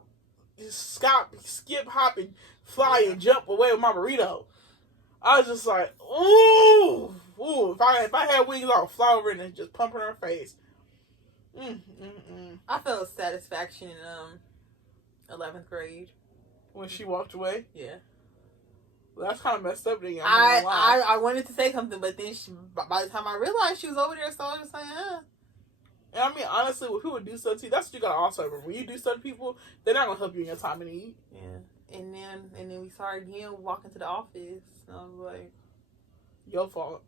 skip, hop, and fly and jump away with my burrito, I was just like, ooh. If I had wings, I would fly over and just pump her in her face. I felt satisfaction in 11th grade. When she walked away? Yeah. Well, that's kind of messed up. Then I wanted to say something, but then by the time I realized she was over there, so I was just like, And I mean, honestly, when people do stuff to you, that's what you gotta also remember. When you do stuff to people, they're not gonna help you in your time of need. Yeah. And then we saw her again walking to the office. And I was like, your fault.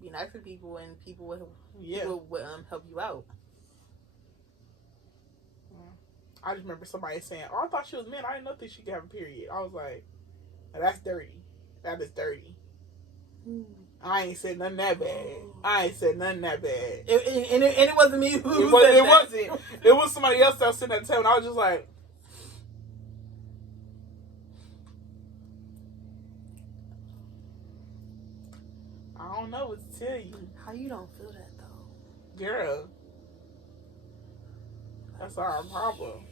Be nice to people, and people would help you out. I just remember somebody saying, "Oh, I thought she was man. I didn't know that she could have a period." I was like, "That's dirty. That is dirty." I ain't said nothing that bad. And it wasn't me who it wasn't. It was somebody else that was sitting at the table, and I was just like, I don't know what to tell you. How you don't feel that though, girl? That's not our problem.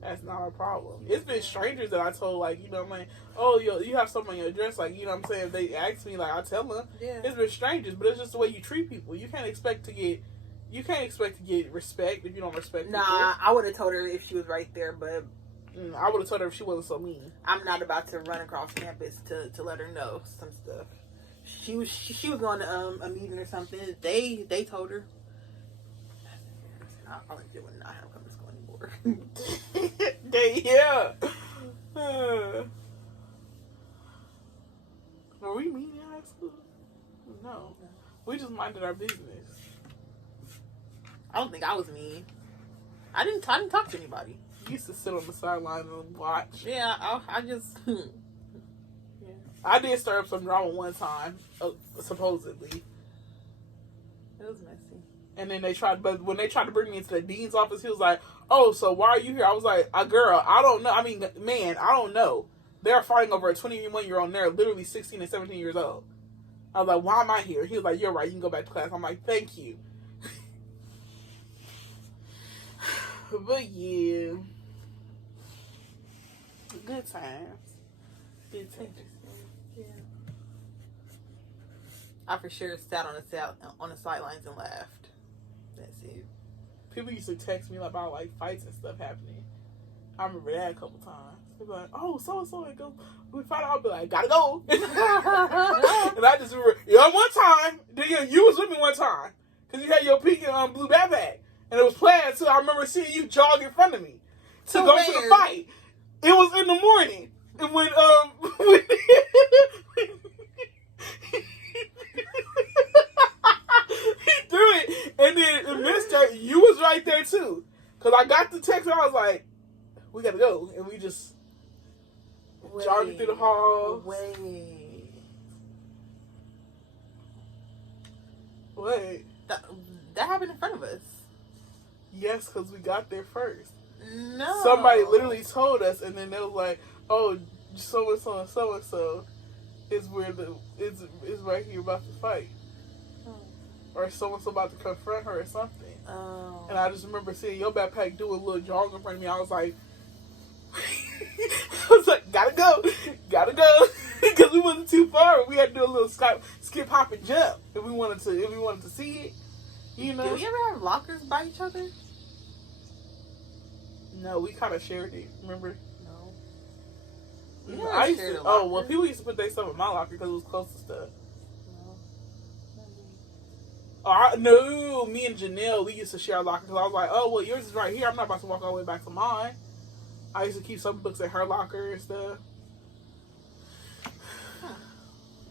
That's not a problem. It's been strangers that I told, like, you know what I mean? Oh, you have something on your dress, like, you know what I'm saying? If they ask me, like, I tell them. Yeah. It's been strangers, but it's just the way you treat people. You can't expect to get respect if you don't respect people. Nah, I would have told her if she was right there, but I would have told her if she wasn't so mean. I'm not about to run across campus to let her know some stuff. She was going to a meeting or something. They told her. I probably would not have come to school anymore. Yeah. Were we mean in high school? No. We just minded our business. I don't think I was mean. I didn't talk to anybody. You used to sit on the sideline and watch. Yeah, I just... Yeah. I did stir up some drama one time, supposedly. It was messy. And then when they tried to bring me into the dean's office, he was like, "Oh, so why are you here?" I was like, "Girl, I don't know. I mean, man, I don't know. They're fighting over a 21-year-old and they're literally 16 and 17 years old." I was like, "Why am I here?" He was like, "You're right. You can go back to class." I'm like, "Thank you." But yeah. Good times. Good times. Yeah. I for sure sat on the sidelines and laughed. That's it. People used to text me about like fights and stuff happening. I remember that a couple times. They'd be like, "Oh, so and so," and go. We fight out. I'll be like, "Gotta go." And I just remember, one time, you was with me one time because you had your pink and blue backpack, and it was plaid too. I remember seeing you jog in front of me to go to the fight. It was in the morning, and when he threw it, and then Mister, you was right there too, because I got the text and I was like, "We gotta go," and we just jogging through the hall. Wait. That happened in front of us. Yes, because we got there first. No. Somebody literally told us, and then they was like, "Oh, so and so and so and so is where is right here about to fight, or so and so about to confront her or something." Oh. And I just remember seeing your backpack do a little jog in front of me. I was like, "Gotta go," because we wasn't too far. We had to do a little skip, hop, and jump if we wanted to see it. You know. Did we ever have lockers by each other? No, we kind of shared it. Remember? No. People used to put their stuff in my locker because it was close to stuff. No, me and Janelle, we used to share a locker because I was like, "Oh, well, yours is right here. I'm not about to walk all the way back to mine." I used to keep some books in her locker and stuff.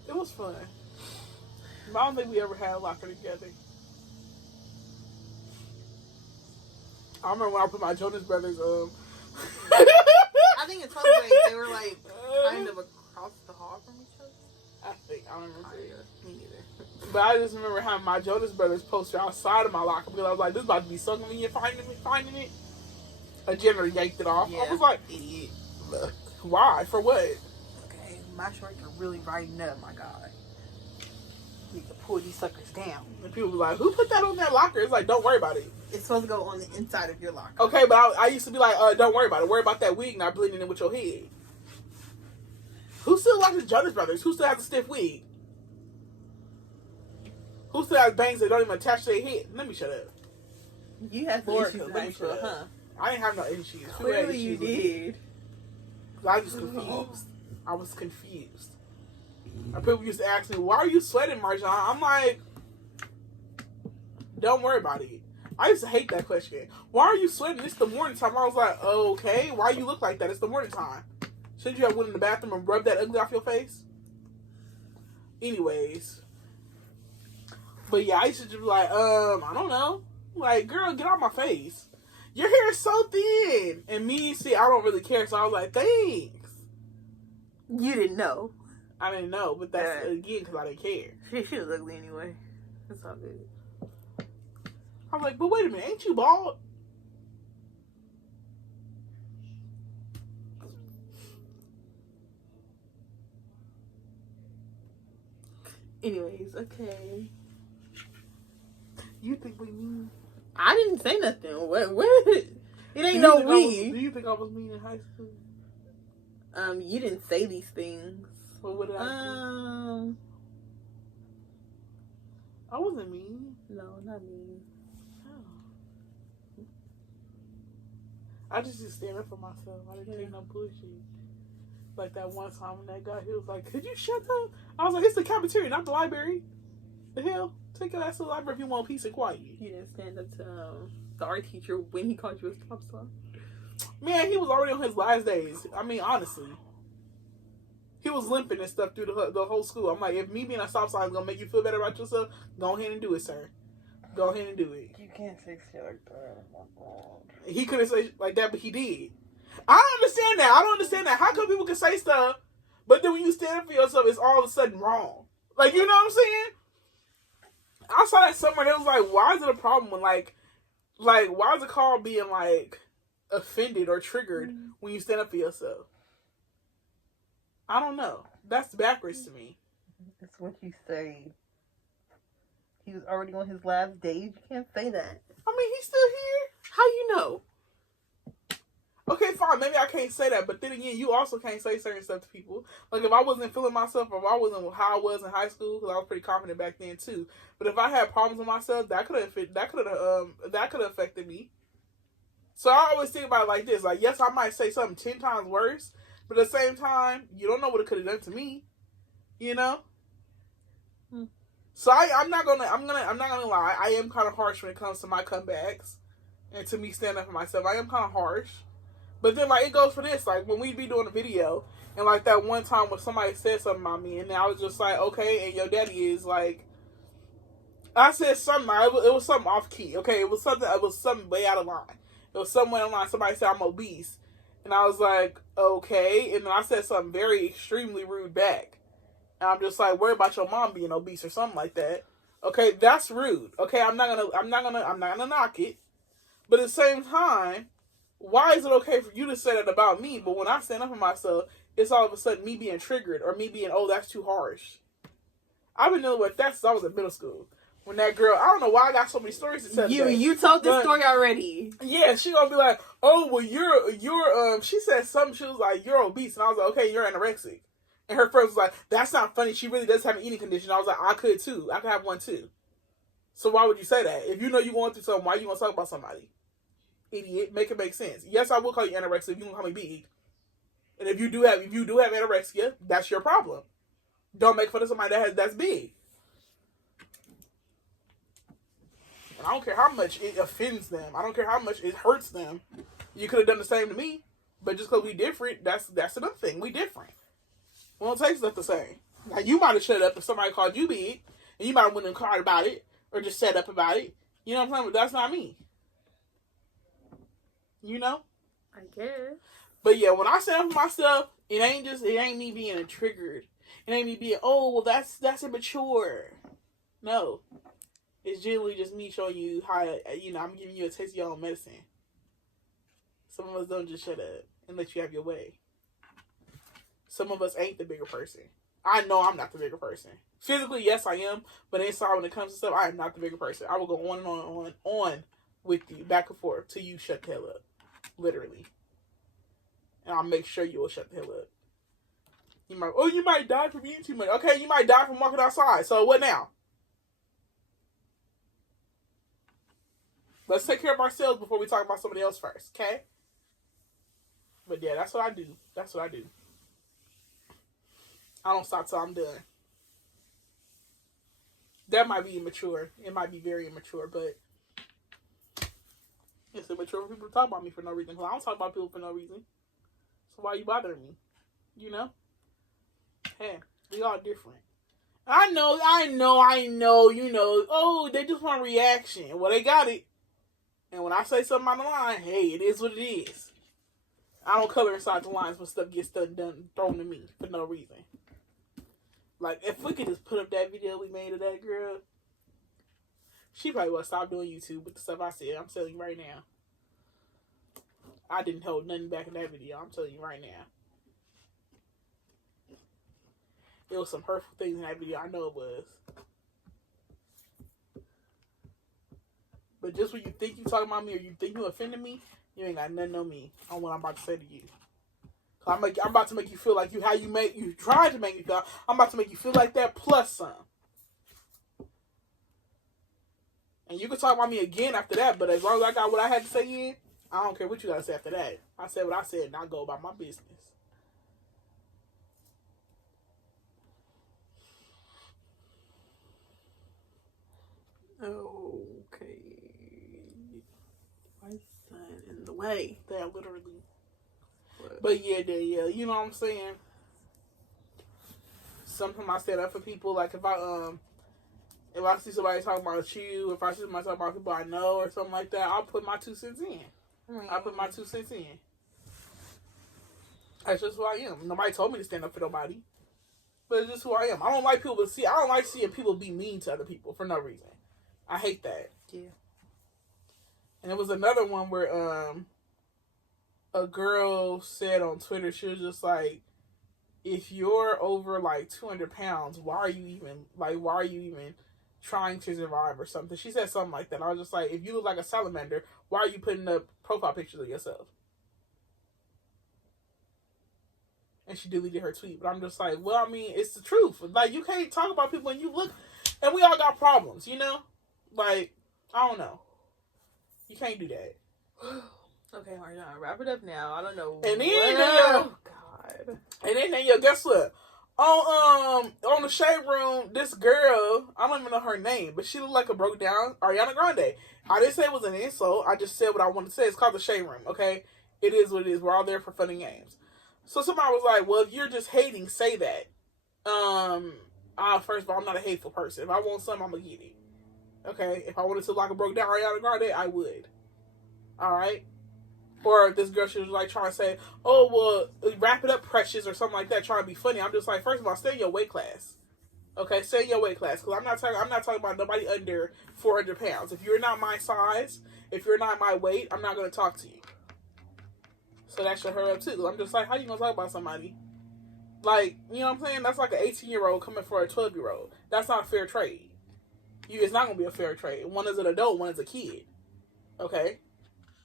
It was fun. But I don't think we ever had a locker together. I remember when I put my Jonas Brothers. I think in 12th grade they were like kind of across the hall from each other. I don't remember. Me neither. But I just remember having my Jonas Brothers poster outside of my locker because I was like, "This is about to be so convenient finding it." A janitor yanked it off. Yeah, I was like, "Idiot." Why? For what? Okay, my shorts are really riding up, my God. We need to pull these suckers down. And people were like, "Who put that on that locker?" It's like, don't worry about it. It's supposed to go on the inside of your locker. Okay, but I used to be like, "Don't worry about it. Worry about that wig not blending in with your head." Who still watches Jonas Brothers? Who still has a stiff wig? Who still has bangs that don't even attach to their head? Let me shut up. You had some issues in high school, huh? I didn't have no issues. Clearly you did. I was confused. I was confused. And people used to ask me, "Why are you sweating, Marjan?" I'm like, Don't worry about it. I used to hate that question. Why are you sweating? It's the morning time. I was like, okay, why you look like that? It's the morning time. Shouldn't you have went in the bathroom and rubbed that ugly off your face? Anyways. But yeah, I used to just be like, I don't know. Like, girl, get out my face. Your hair is so thin. And me, see, I don't really care. So I was like, thanks. You didn't know. I didn't know, but that's, again, because I didn't care. She was ugly anyway. It's all good. I'm like, but wait a minute, ain't you bald? Anyways, okay. You think we mean? I didn't say nothing. What? It ain't no we. Do you think I was mean in high school? You didn't say these things. Well, what did I do? I wasn't mean. No, not mean. Oh. I just stand up for myself. I didn't take no bullshit. Like that one time when that guy, he was like, could you shut up? I was like, it's the cafeteria, not the library. The hell? Take your ass to the library if you want peace and quiet. You didn't stand up to the art teacher when he called you a stop sign. Man, he was already on his last days. I mean, honestly. He was limping and stuff through the whole school. I'm like, if me being a stop sign is going to make you feel better about yourself, go ahead and do it, sir. Go ahead and do it. You can't say shit like that. Oh my God. He couldn't say like that, but he did. I don't understand that. I don't understand that. How come people can say stuff, but then when you stand up for yourself, it's all of a sudden wrong? Like, you know what I'm saying? I saw that somewhere and it was like, why is it a problem when like why is it called being like offended or triggered when you stand up for yourself? I don't know. That's backwards to me. It's what you say. He was already on his last days. You can't say that. I mean, he's still here. How you know? Okay, fine. Maybe I can't say that, but then again, you also can't say certain stuff to people. Like if I wasn't feeling myself, or if I wasn't how I was in high school, because I was pretty confident back then too. But if I had problems with myself, that could have affected me. So I always think about it like this: like, yes, I might say something 10 times worse, but at the same time, you don't know what it could have done to me. You know. So I'm not gonna lie. I am kind of harsh when it comes to my comebacks and to me standing up for myself. I am kind of harsh. But then, like, it goes for this. Like, when we be doing a video, and, like, that one time when somebody said something about me, and then I was just like, okay, and your daddy is, like, I said something, it was something off-key, okay? It was something way out of line. It was something way out of line. Somebody said I'm obese. And I was like, okay. And then I said something very extremely rude back. And I'm just like, worry about your mom being obese or something like that. Okay, that's rude. Okay, I'm not gonna knock it. But at the same time, why is it okay for you to say that about me, but when I stand up for myself, it's all of a sudden me being triggered or me being, oh, that's too harsh. I've been dealing with that since I was in middle school. When that girl, I don't know why I got so many stories to tell today. You told this story already. Yeah, she gonna be like, oh, well, you're she said something, she was like, you're obese. And I was like, okay, you're anorexic. And her friend was like, that's not funny. She really does have an eating condition. I was like, I could too. I could have one too. So why would you say that? If you know you're going through something, why are you gonna talk about somebody? Idiot, make it make sense. Yes, I will call you anorexic if you can call me big. And if you do have anorexia, that's your problem. Don't make fun of somebody that's big. And I don't care how much it offends them. I don't care how much it hurts them. You could have done the same to me, but just because we different, that's another thing. We different. We don't take stuff the same. Now you might have shut up if somebody called you big, and you might have went and cried about it or just shut up about it. You know what I'm saying? But that's not me. You know? I guess. But yeah, when I stand up for myself, it ain't me being triggered. It ain't me being, oh, well, that's immature. No. It's generally just me showing you how, I'm giving you a taste of your own medicine. Some of us don't just shut up and let you have your way. Some of us ain't the bigger person. I know I'm not the bigger person. Physically, yes, I am. But inside, when it comes to stuff, I am not the bigger person. I will go on and on with you, back and forth, till you shut the hell up. Literally. And I'll make sure you will shut the hell up. You might die from eating too much. Okay, you might die from walking outside. So what now? Let's take care of ourselves before we talk about somebody else first, okay? But yeah, that's what I do. That's what I do. I don't stop till I'm done. that might be immature. It might be very immature, but it's immature for people to talk about me for no reason. Well, I don't talk about people for no reason. So why are you bothering me? You know? Hey, we all different. I know, you know. Oh, they just want a reaction. Well, they got it. And when I say something on the line, hey, it is what it is. I don't color inside the lines when stuff gets thrown to me for no reason. Like, if we could just put up that video we made of that girl, she probably would stop doing YouTube with the stuff I said. I'm telling you right now. I didn't hold nothing back in that video. I'm telling you right now. It was some hurtful things in that video. I know it was. But just when you think you talking about me or you think you offended me, you ain't got nothing on me on what I'm about to say to you. I'm about to make you feel like you tried to make me feel. I'm about to make you feel like that plus some. And you can talk about me again after that, but as long as I got what I had to say in, I don't care what you got to say after that. I said what I said, and I go about my business. Okay. My son in the way. That literally. What? But yeah, you know what I'm saying? Sometimes I stand up for people, like if I see somebody talking about you, if I see somebody talking about people I know or something like that, I'll put my 2 cents in. I put my 2 cents in. That's just who I am. Nobody told me to stand up for nobody. But it's just who I am. I don't like seeing people be mean to other people for no reason. I hate that. Yeah. And there was another one where a girl said on Twitter, she was just like, if you're over like 200 pounds, why are you even trying to survive or something? She said something like that. I was just like, if you look like a salamander, why are you putting up profile pictures of yourself? And she deleted her tweet. But I'm just like, well, I mean, it's the truth. Like, you can't talk about people when you look, and we all got problems, you know? Like, I don't know. You can't do that. Okay, Marjan, wrap it up now. I don't know. And then, oh God. And then, guess what? On the Shade Room, this girl, I don't even know her name, but she looked like a broke down Ariana Grande. I didn't say it was an insult. I just said what I wanted to say. It's called the Shade Room, okay? It is what it is. We're all there for fun and games. So somebody was like, well, if you're just hating, say that. First of all, I'm not a hateful person. If I want something, I'm going to get it. Okay? If I wanted to look like a broke down Ariana Grande, I would. Alright? Or this girl, she was like trying to say, oh, well, wrap it up, precious, or something like that, trying to be funny. I'm just like, first of all, stay in your weight class. Okay, stay in your weight class. Because I'm not talking about nobody under 400 pounds. If you're not my size, if you're not my weight, I'm not going to talk to you. So that should hurry up too. I'm just like, how you going to talk about somebody? Like, you know what I'm saying? That's like an 18-year-old coming for a 12-year-old. That's not a fair trade. It's not going to be a fair trade. One is an adult, one is a kid. Okay?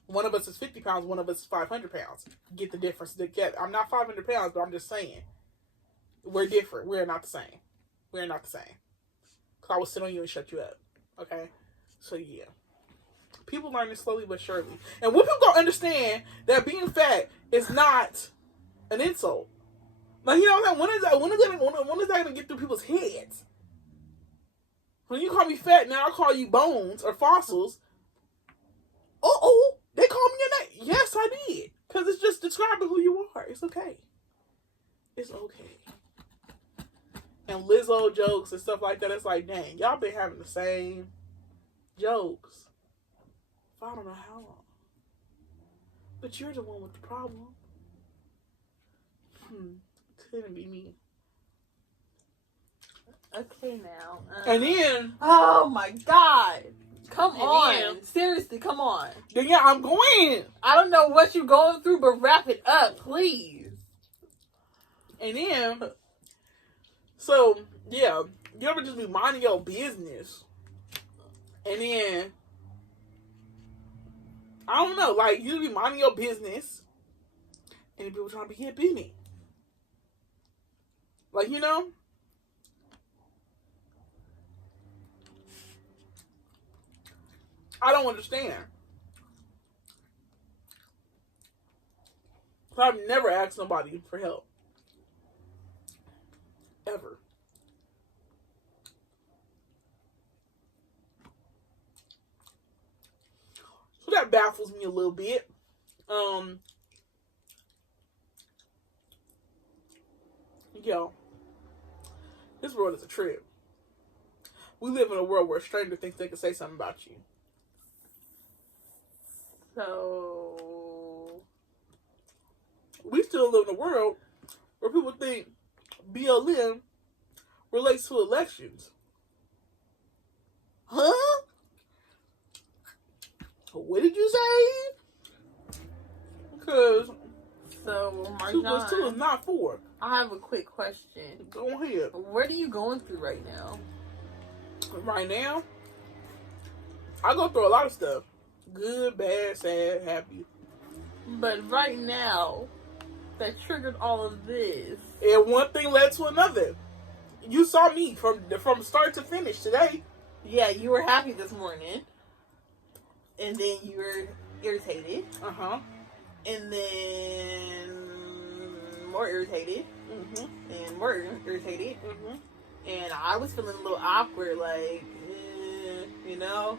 One of us is 50 pounds, one of us is 500 pounds. Get the difference together. I'm not 500 pounds, but I'm just saying. We're different. We're not the same. We're not the same. Because I will sit on you and shut you up. Okay? So, yeah. People learn this slowly but surely. And when people don't understand that being fat is not an insult. Like, you know what I'm saying? When is that going to get through people's heads? When you call me fat, now I call you bones or fossils. They call me your name. Yes, I did. Because it's just describing who you are. It's okay. It's okay. And Lizzo jokes and stuff like that, it's like, dang, y'all been having the same jokes for I don't know how long. But you're the one with the problem. Couldn't be me. Okay, now. And then... Oh, my God. Come and on. then, Seriously, come on. Then, yeah, I'm going. I don't know what you're going through, but wrap it up, please. And then... So, yeah. You ever just be minding your business? And then... I don't know. Like, you be minding your business. And people trying to be hip in it. Like, you know... I don't understand. I've never asked nobody for help. Ever. that baffles me a little bit. Yo, this world is a trip. We live in a world where a stranger thinks they can say something about you. So We still live in a world where people think BLM relates to elections. Huh? What did you say? Because So, 2 plus 2 is Marjan, not 4. I have a quick question. Go ahead. What are you going through right now? Right now, I go through a lot of stuff. Good, bad, sad, happy. But right now, that triggered all of this. And one thing led to another. You saw me from start to finish today. Yeah, you were happy this morning. And then you were irritated. Uh-huh. And then more irritated. Mm-hmm. And more irritated. Mm-hmm. And I was feeling a little awkward, like, you know?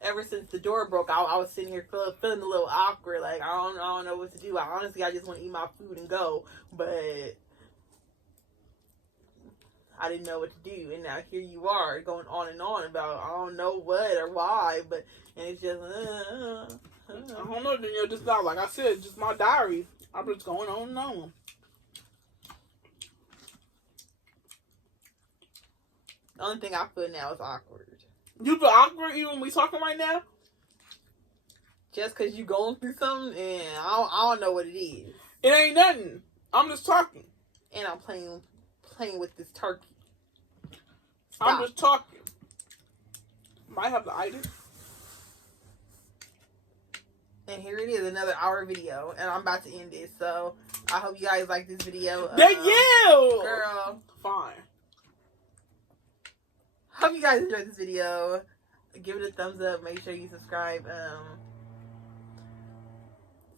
Ever since the door broke, I was sitting here feeling a little awkward, like, I don't know what to do. Honestly, I just want to eat my food and go. But I didn't know what to do. And now here you are, going on and on about, I don't know what or why, but, and it's just, I don't know, Danielle, just not, like I said, just my diary. I'm just going on and on. The only thing I feel now is awkward. You feel awkward even when we talking right now? Just because you going through something, and I don't know what it is. It ain't nothing. I'm just talking. And I'm playing with this turkey. I'm just talking. Might have the itis. And here it is, another hour video, and I'm about to end it. So I hope you guys like this video. Danielle! Girl. Fine. Hope you guys enjoyed this video. Give it a thumbs up. Make sure you subscribe.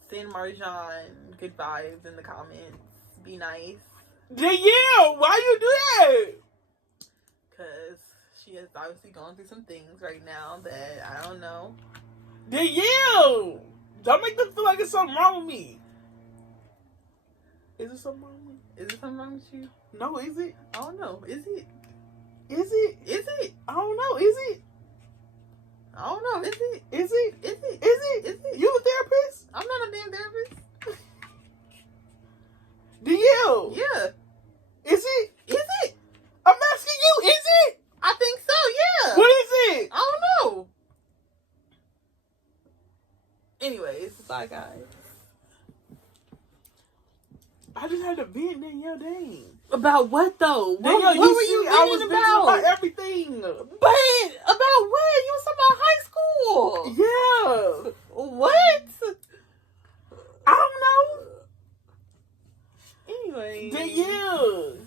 Send Marjan good vibes in the comments. Be nice. Danielle, why you do that? Because she is obviously going through some things right now that I don't know. Danielle! Don't make them feel like it's something wrong with me. Is it something wrong with me? Is there something wrong with you? No, is it? I don't know. Is it? Is it? Is it? I don't know. Is it? I don't know. Is it? Is it? Is it? Is it? Is it? You a therapist? I'm not a damn therapist. Danielle! Yeah. Is it? Is it? I'm asking you, is it? I think so, yeah. What is it? I don't know. Anyways, bye guys. I just had to vent, Danielle, dang. About what though? Danielle, what were you I was venting venting about? about everything. But about what? You was talking about high school. Yeah. What? I don't know. Anyway. Danielle.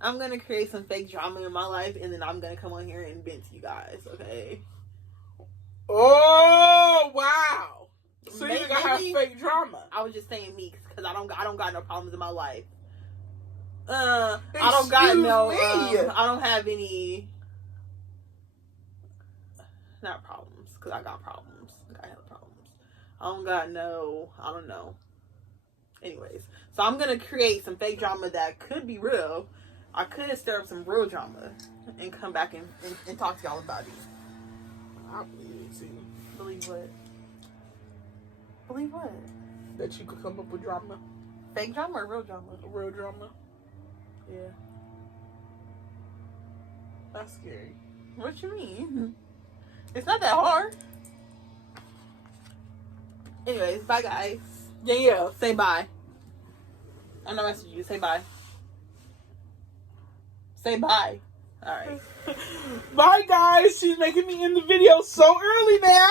I'm gonna create some fake drama in my life, and then I'm gonna come on here and vent to you guys, okay? Oh, wow. So you think I have Maybe- fake drama? I was just saying me, because I don't got no problems in my life. I don't got no, Excuse me. I don't have any, not problems, because I got problems. I have problems. I don't got no, I don't know. Anyways, so I'm going to create some fake drama that could be real. I could stir up some real drama and come back and talk to y'all about it. I believe it, too. Believe what? Believe what? That you could come up with drama. Fake drama or real drama? Real drama. Yeah. That's scary. What you mean? It's not that hard. Anyways, bye guys. Yeah. Say bye. I'm not messaging you. Say bye. Say bye. Alright. Bye, guys. She's making me end the video so early now.